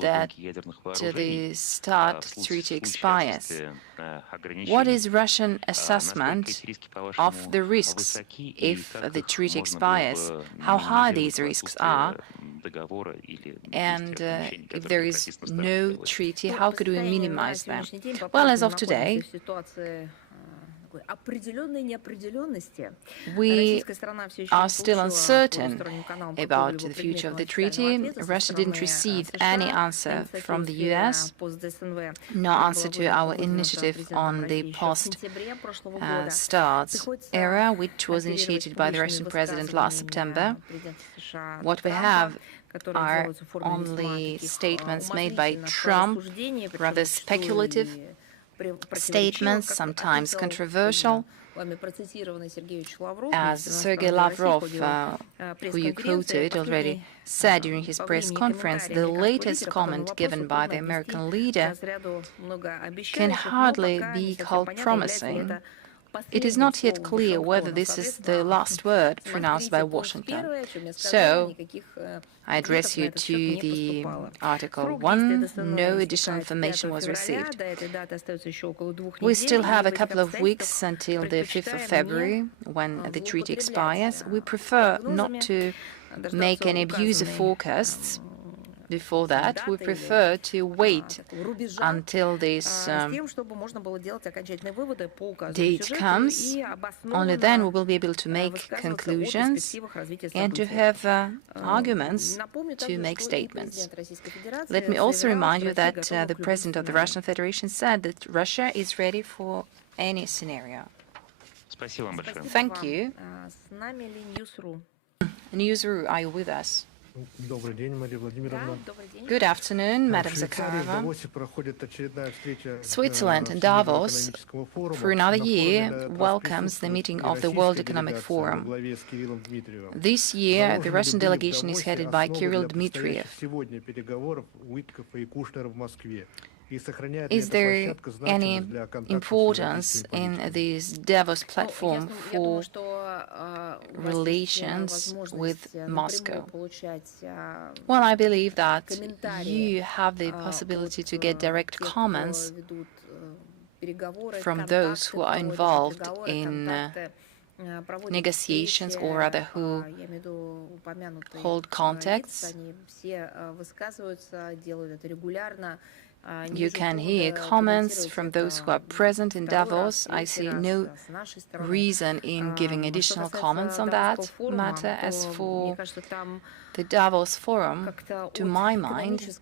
that the START treaty expires, what is Russian assessment of the risks if the treaty expires? How high these risks are? And if there is no treaty, how could we minimize them? Well, as of today, we are still uncertain about the future of the treaty. Russia didn't receive any answer from the US, no answer to our initiative on the post-START era, which was initiated by the Russian president last September. What we have are only statements made by Trump, rather speculative statements, sometimes controversial. As Sergei Lavrov, who you quoted, already said during his press conference, the latest comment given by the American leader can hardly be called promising. It is not yet clear whether this is the last word pronounced by Washington. So, I address you to the Article 1. No additional information was received. We still have a couple of weeks until the 5th of February, when the treaty expires. We prefer not to make any abusive forecasts before that. We prefer to wait until this date comes. Only then we will be able to make conclusions and to have arguments to make statements. Let me also remind you that the President of the Russian Federation said that Russia is ready for any scenario. Thank you. Newsroom, are you with us? Good afternoon, Madam Zakharova. Switzerland and Davos, for another year, welcomes the meeting of the World Economic Forum. This year, the Russian delegation is headed by Kirill Dmitriev. Is there any importance in this Davos platform for relations with Moscow? Well, I believe that you have the possibility to get direct comments from those who are involved in negotiations or rather who hold contacts. You can hear comments from those who are present in Davos. I see no reason in giving additional comments on that matter. As for the Davos Forum, to my mind,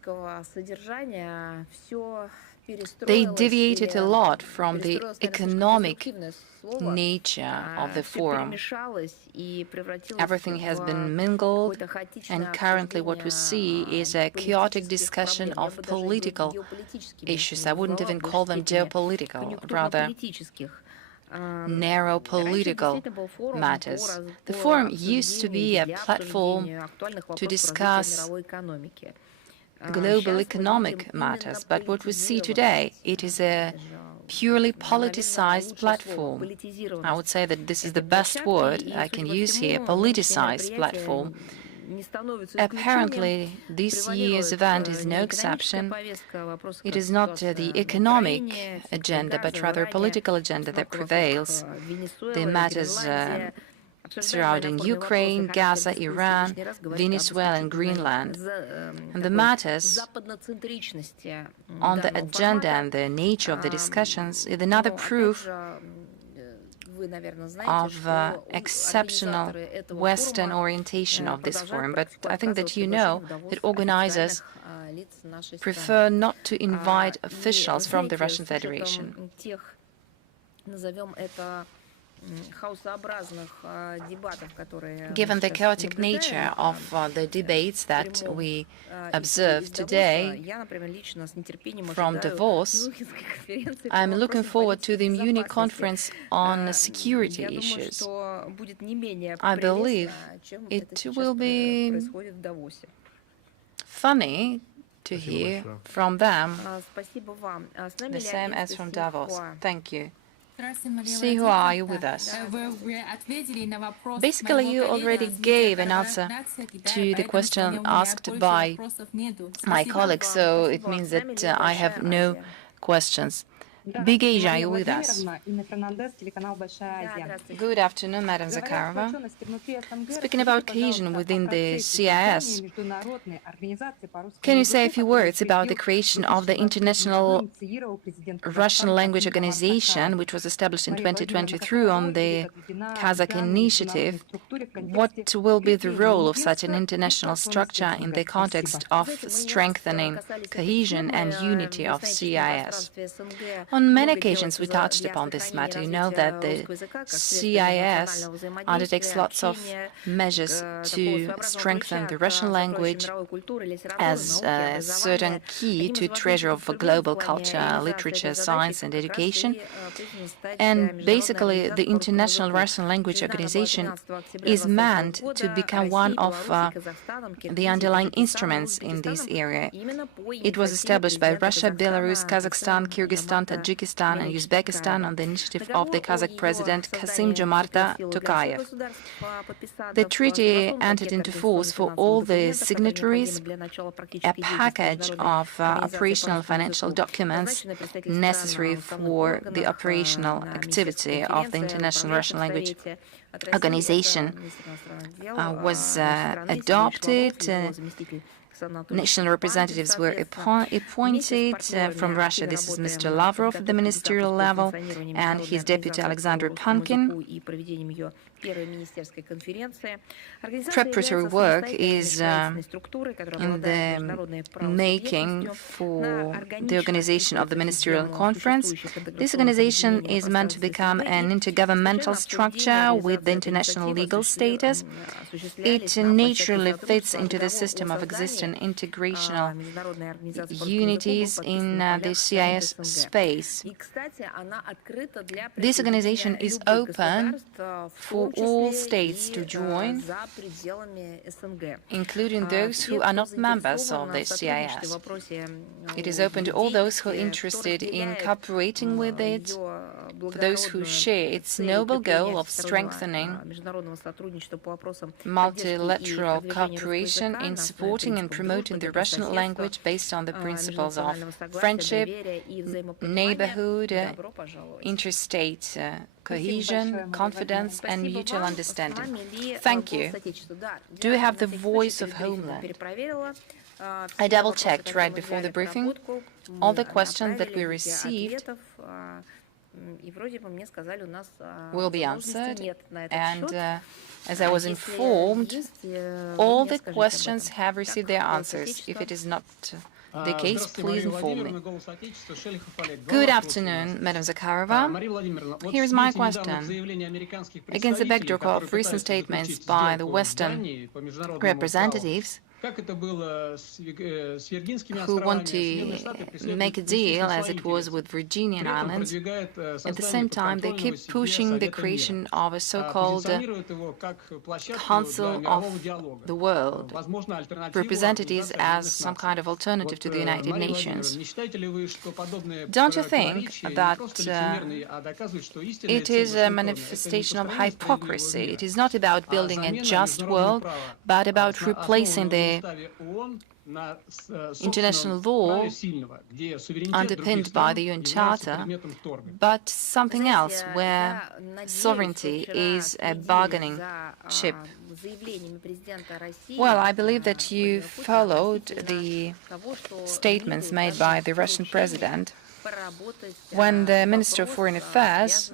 they deviated a lot from the economic nature of the forum. Everything has been mingled, and currently what we see is a chaotic discussion of political issues. I wouldn't even call them geopolitical, rather narrow political matters. The forum used to be a platform to discuss global economic matters, but what we see today, it is a purely politicized platform. I would say that this is the best word I can use here, politicized platform. Apparently, this year's event is no exception. It is not the economic agenda, but rather a political agenda that prevails. The matters surrounding Ukraine, Gaza, Iran, Venezuela and Greenland. And the matters on the agenda and the nature of the discussions is another proof of exceptional Western orientation of this forum. But I think that you know that organizers prefer not to invite officials from the Russian Federation. Given the chaotic nature of the debates that we observe today from Davos, I'm looking forward to the Munich conference on security issues. I believe it will be funny to hear from them the same as from Davos. Thank you. See, who are you with us? Basically, you already gave an answer to the question asked by my colleague, so it means that I have no questions. Big Asia, are you with us? Good afternoon, Madam Zakharova. Speaking about cohesion within the CIS, can you say a few words about the creation of the International Russian Language Organization, which was established in 2023 on the Kazakh initiative? What will be the role of such an international structure in the context of strengthening cohesion and unity of CIS? On many occasions we touched upon this matter. You know that the CIS undertakes lots of measures to strengthen the Russian language as a certain key to treasure of global culture, literature, science and education. And basically the International Russian Language Organization is meant to become one of the underlying instruments in this area. It was established by Russia, Belarus, Kazakhstan, Kyrgyzstan, Tajikistan and Uzbekistan on the initiative of the Kazakh President Kassym-Jomart Tokayev. The treaty entered into force for all the signatories, a package of operational financial documents necessary for the operational activity of the International Russian Language Organization was adopted. National representatives were appointed from Russia. This is Mr. Lavrov at the ministerial level and his deputy Alexander Pankin. Preparatory work is in the making for the organization of the ministerial conference. This organization is meant to become an intergovernmental structure with the international legal status. It naturally fits into the system of existing integrational unities in the CIS space. This organization is open for all states to join, including those who are not members of the CIS. It is open to all those who are interested in cooperating with it, for those who share its noble goal of strengthening multilateral cooperation in supporting and promoting the Russian language based on the principles of friendship, neighborhood, interstate cohesion, confidence, and mutual understanding. Thank you. Do you have the voice of homeland? I double-checked right before the briefing all the questions that we received will be answered, and as I was informed, all the questions have received their answers. If it is not the case, please inform me. Good afternoon, Madam Zakharova. Here is my question. Against the backdrop of recent statements by the Western representatives, who want to make a deal as it was with Virginian Islands. At the same time, they keep pushing the creation of a so-called Council of the World, representatives as some kind of alternative to the United Nations. Don't you think that it is a manifestation of hypocrisy? It is not about building a just world, but about replacing the international law underpinned by the UN Charter, but something else where sovereignty is a bargaining chip. Well, I believe that you followed the statements made by the Russian president when the Minister of Foreign Affairs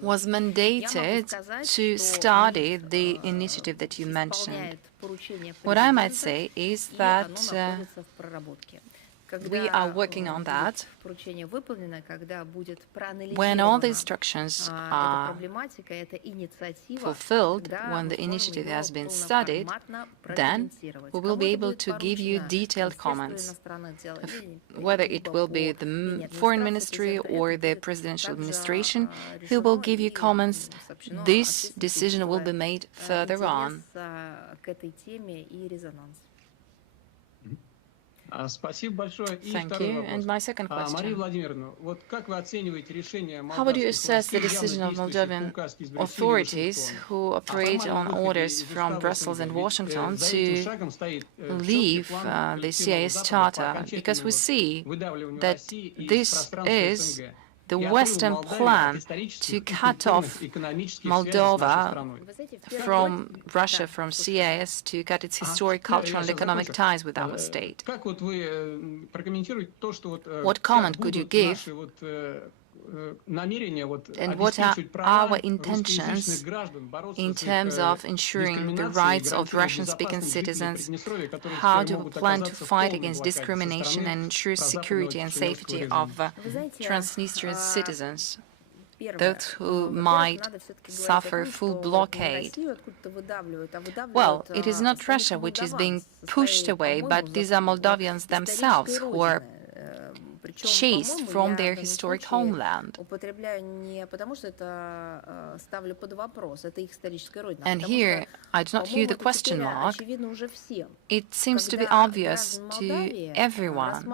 was mandated to study the initiative that you mentioned. What I might say is that we are working on that. When all the instructions are fulfilled, when the initiative has been studied, then we will be able to give you detailed comments. Whether it will be the Foreign Ministry or the Presidential Administration who will give you comments, this decision will be made further on. Thank you. And my second question. How would you assess the decision of Moldovan authorities who operate on orders from Brussels and Washington to leave the CIS Charter? Because we see that this is the Western plan to cut off Moldova from Russia, from CIS, to cut its historic, cultural and economic ties with our state. What comment could you give, and what are our intentions in terms of ensuring the rights of Russian-speaking citizens? How do we plan to fight against discrimination and ensure security and safety of Transnistrian citizens, those who might suffer full blockade? Well, it is not Russia which is being pushed away, but these are Moldovians themselves who are chased from their historic homeland. And here, I do not hear the question mark. It seems to be obvious to everyone.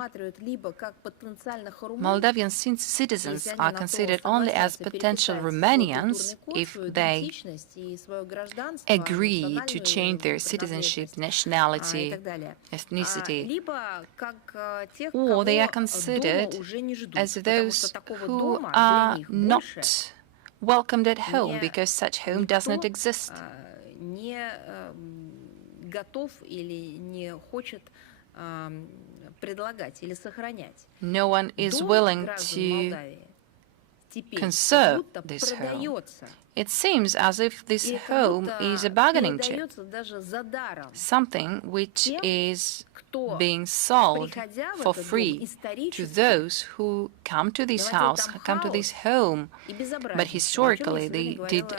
Moldavian citizens are considered only as potential Romanians if they agree to change their citizenship, nationality, ethnicity, or they are considered as those who are not welcomed at home because such home does not exist. No one is willing to conserve this home. It seems as if this home is a bargaining chip, something which is being sold for free to those who come to this house, come to this home, but historically they did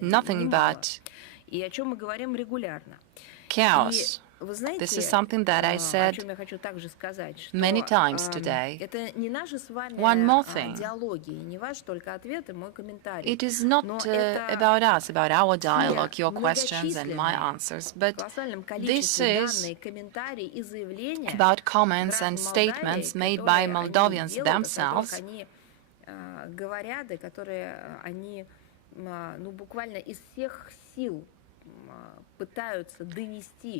nothing but chaos. This is something that I said many times today. One more thing. It is not about us, about our dialogue, your questions and my answers, but this is about comments and statements made by Moldovians themselves,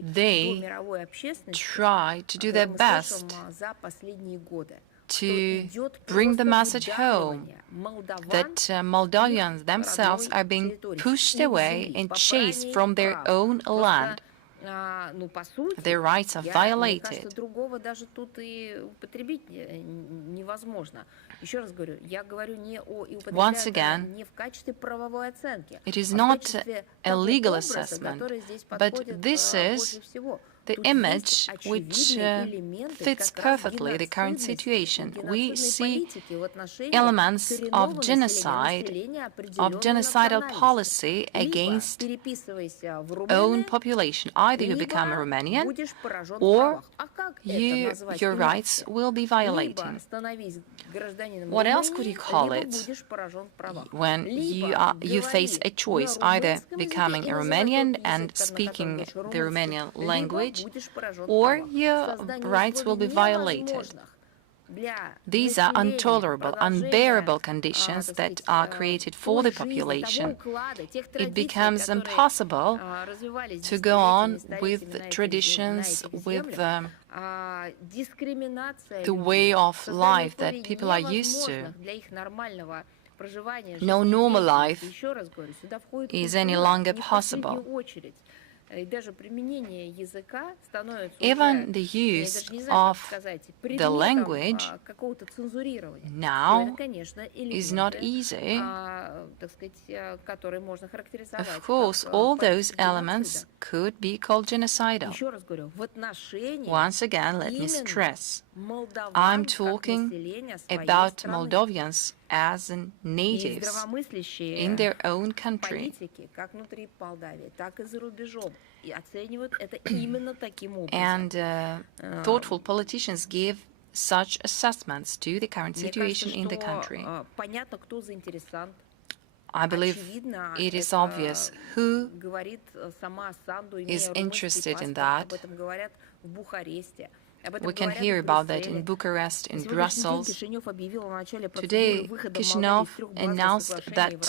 they try to do their best to bring the message home that Moldavians themselves are being pushed away and chased from their own land. Their rights are violated. Once again, it is not a legal assessment, but this is the image which fits perfectly the current situation. We see elements of genocide, of genocidal policy against own population. Either you become a Romanian or your rights will be violated. What else could you call it when you face a choice, either becoming a Romanian and speaking the Romanian language, or your rights will be violated? These are intolerable, unbearable conditions that are created for the population. It becomes impossible to go on with traditions, with the way of life that people are used to. No normal life is any longer possible. Even the use of the language now is not easy. Of course, all those elements could be called genocidal. Once again, let me stress, I'm talking about Moldovians as natives in their own country. And thoughtful politicians give such assessments to the current situation in the country. I believe it is obvious who is interested in that. We can hear about that in Bucharest, in Brussels. Today, Chisinau announced that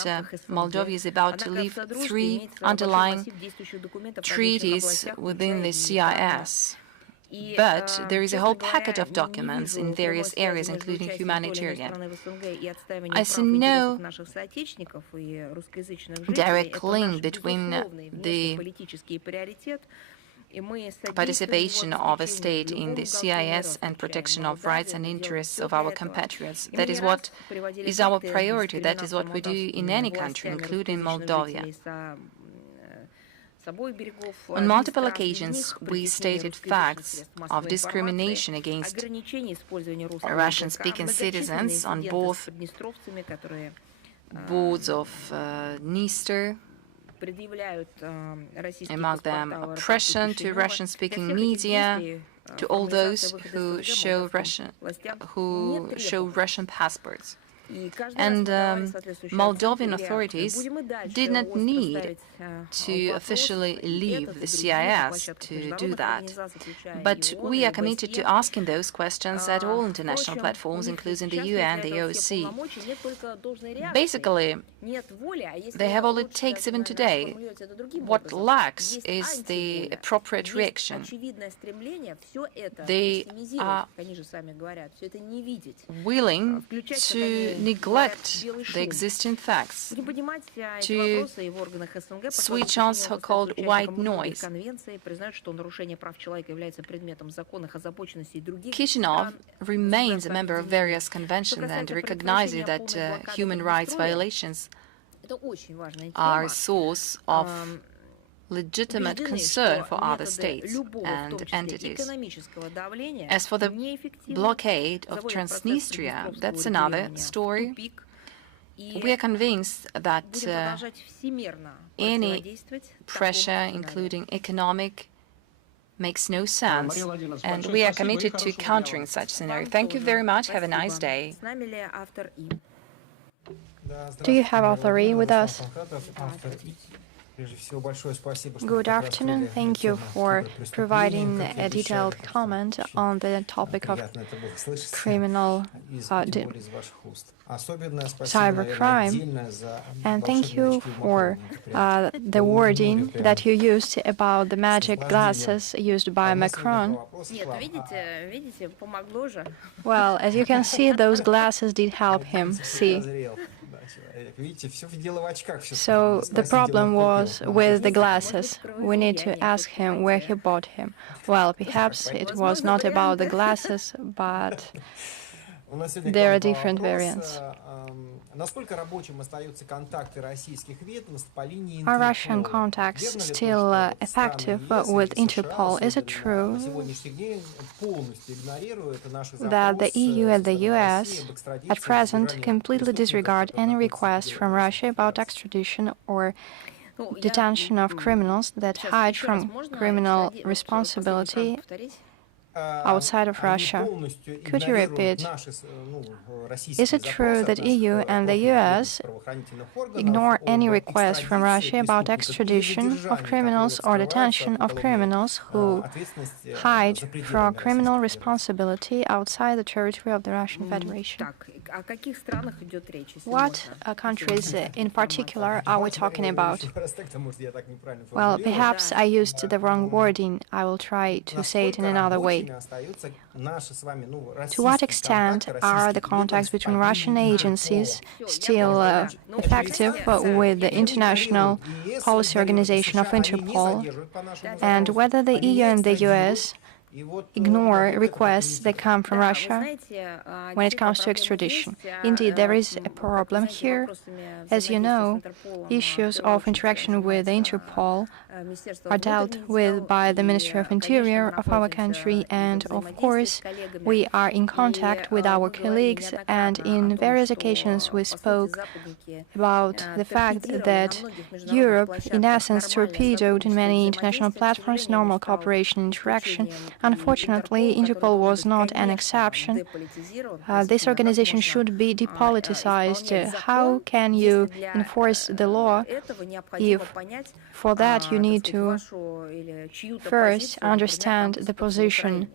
Moldova is about to leave 3 underlying treaties within the CIS. But there is a whole packet of documents in various areas, including humanitarian. I see no direct link between the participation of a state in the CIS and protection of rights and interests of our compatriots. That is what is our priority. That is what we do in any country, including Moldova. On multiple occasions, we stated facts of discrimination against Russian-speaking citizens on both boards of Dniester among them oppression to Russian-speaking media, to all those who show Russian passports. And Moldovan authorities did not need to officially leave the CIS to do that. But we are committed to asking those questions at all international platforms, including the UN, the OSCE. Basically, they have all it takes even today. What lacks is the appropriate reaction. They are willing to neglect the existing facts, to switch on so-called white noise. Chisinau remains a member of various conventions and recognizes that human rights violations are a source of legitimate concern for other states and entities. As for the blockade of Transnistria, that's another story. We are convinced that any pressure, including economic, makes no sense, and we are committed to countering such scenario. Thank you very much. Have a nice day. Do you have author E with us? Good afternoon. Thank you for providing a detailed comment on the topic of criminal cybercrime. And thank you for the wording that you used about the magic glasses used by Macron. Well, as you can see, those glasses did help him see. So the problem was with the glasses. We need to ask him where he bought him. Well, perhaps it was not about the glasses, but there are different variants. Are Russian contacts still effective with Interpol? Is it true that the EU and the US at present completely disregard any request from Russia about extradition or detention of criminals that hide from criminal responsibility outside of Russia? Could you repeat? Is it true that EU and the US ignore any request from Russia about extradition of criminals or detention of criminals who hide from criminal responsibility outside the territory of the Russian Federation? What countries in particular are we talking about? Well, perhaps I used the wrong wording. I will try to say it in another way. To what extent are the contacts between Russian agencies still effective with the international policy organization of Interpol, and whether the EU and the US ignore requests that come from Russia when it comes to extradition? Indeed, there is a problem here. As you know, issues of interaction with Interpol are dealt with by the Ministry of Interior of our country, and of course we are in contact with our colleagues, and in various occasions we spoke about the fact that Europe in essence torpedoed in many international platforms normal cooperation and interaction. Unfortunately, Interpol was not an exception. This organization should be depoliticized. How can you enforce the law if for that you need to first understand the position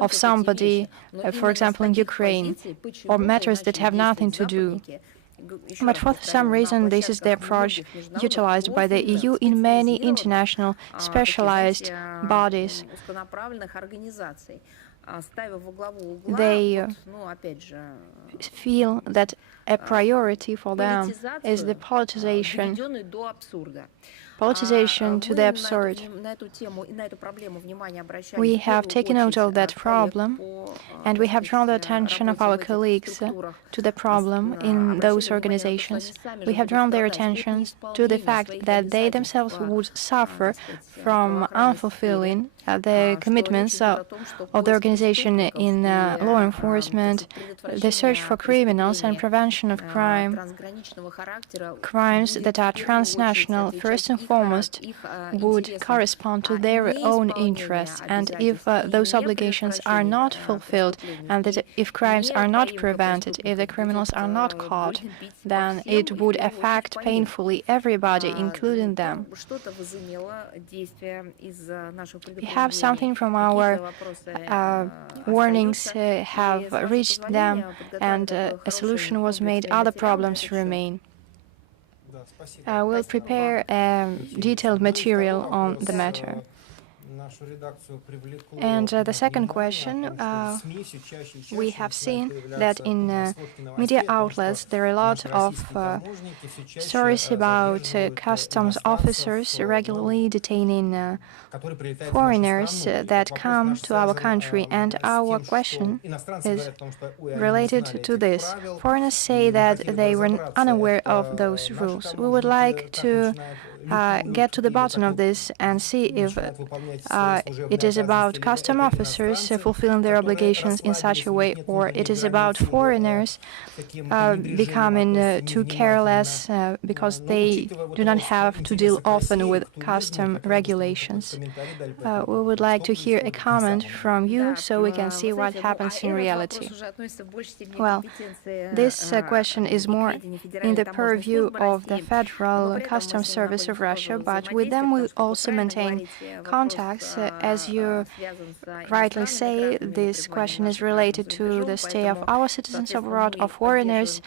of somebody, for example, in Ukraine, or matters that have nothing to do? But for some reason, this is the approach utilized by the EU in many international specialized bodies. They feel that a priority for them is the politicization to the absurd. We have taken note of that problem, and we have drawn the attention of our colleagues to the problem in those organizations. We have drawn their attention to the fact that they themselves would suffer from unfulfilling the commitments of the organization in law enforcement, the search for criminals, and prevention definition of crime, crimes that are transnational, first and foremost, would correspond to their own interests, and if those obligations are not fulfilled, and that if crimes are not prevented, if the criminals are not caught, then it would affect painfully everybody, including them. Perhaps something from our warnings have reached them, and a solution was made. Other problems remain. We'll prepare detailed material on the matter. And the second question, we have seen that in media outlets there are a lot of stories about customs officers regularly detaining foreigners that come to our country, and our question is related to this. Foreigners say that they were unaware of those rules. We would like to get to the bottom of this and see if it is about custom officers fulfilling their obligations in such a way, or it is about foreigners becoming too careless because they do not have to deal often with custom regulations. We would like to hear a comment from you so we can see what happens in reality. Well, this question is more in the purview of the Federal Customs Service of Russia, but with them we also maintain contacts. As you rightly say, this question is related to the stay of our citizens abroad, of foreigners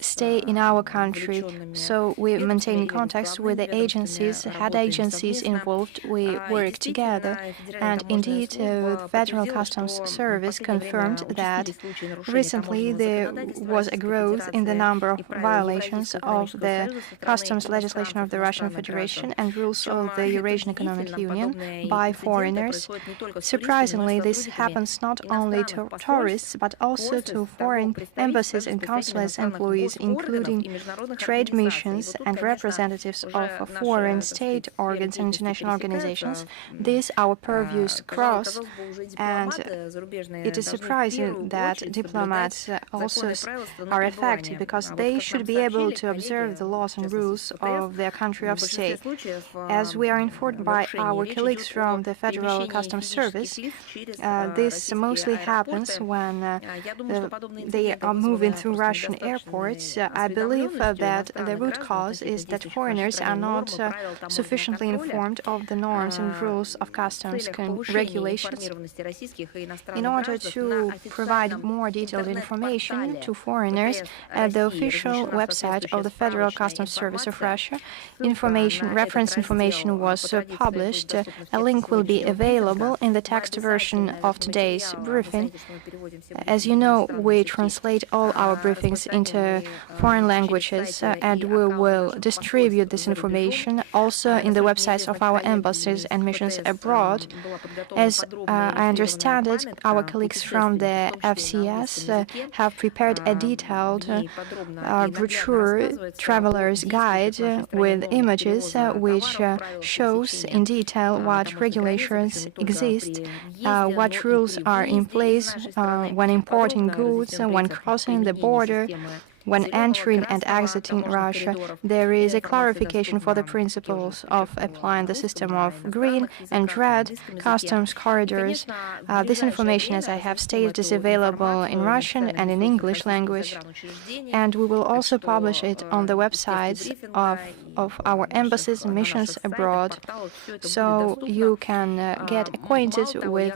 stay in our country. So we maintain contacts with the agencies, head agencies involved. We work together, and indeed the Federal Customs Service confirmed that recently there was a growth in the number of violations of the customs legislation of the Russian Federation and rules of the Eurasian Economic Union by foreigners. Surprisingly, this happens not only to tourists, but also to foreign embassies and consulates employees, including trade missions and representatives of foreign state organs and international organizations. These our purviews cross, and it is surprising that diplomats also are affected, because they should be able to observe the laws and rules of their country of stay. As we are informed by our colleagues from the Federal Customs Service, this mostly happens when they are moving through Russian airports. I believe that the root cause is that foreigners are not sufficiently informed of the norms and rules of customs regulations. In order to provide more detailed information to foreigners, at the official website of the Federal Customs Service of Russia, reference information was published. A link will be available in the text version of today's briefing. As you know, we translate all our briefings into foreign languages, and we will distribute this information also in the websites of our embassies and missions abroad. As I understand it, our colleagues from the FCS have prepared a detailed brochure, traveler's guide, with images which shows in detail what regulations exist, what rules are in place when importing goods, when crossing the border, when entering and exiting Russia. There is a clarification for the principles of applying the system of green and red customs corridors. This information, as I have stated, is available in Russian and in English language, and we will also publish it on the websites of our embassies and missions abroad, so you can get acquainted with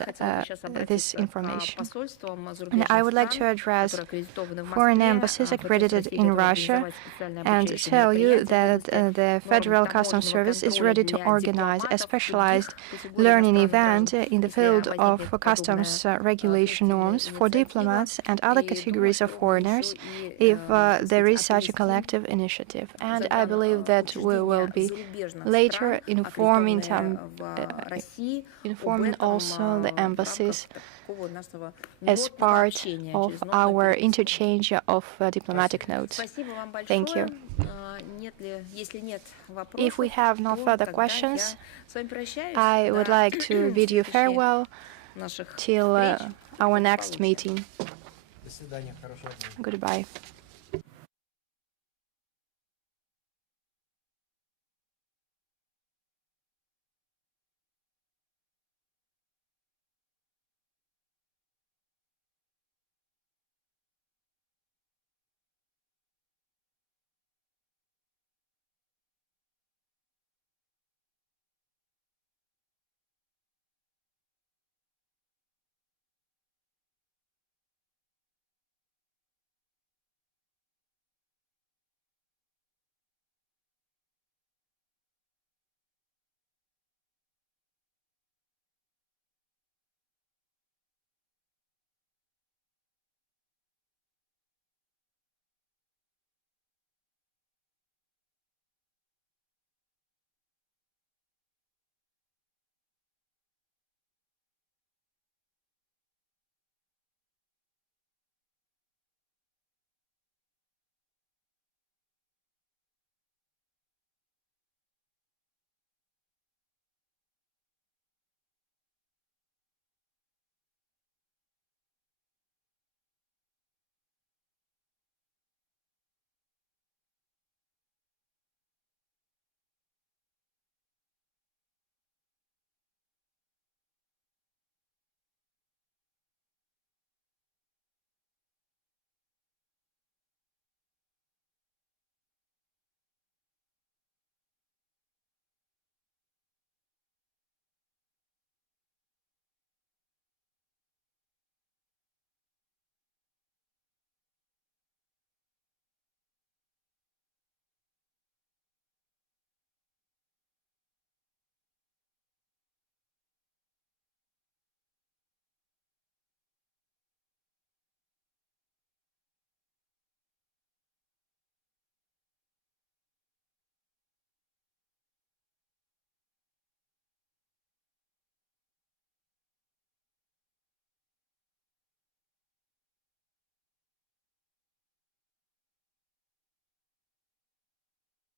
this information. And I would like to address foreign embassies accredited in Russia and tell you that the Federal Customs Service is ready to organize a specialized learning event in the field of customs regulation norms for diplomats and other categories of foreigners if there is such a collective initiative. And I believe that we will be later informing also the embassies as part of our interchange of diplomatic notes. Thank you. If we have no further questions, I would like to bid you farewell till our next meeting. Goodbye.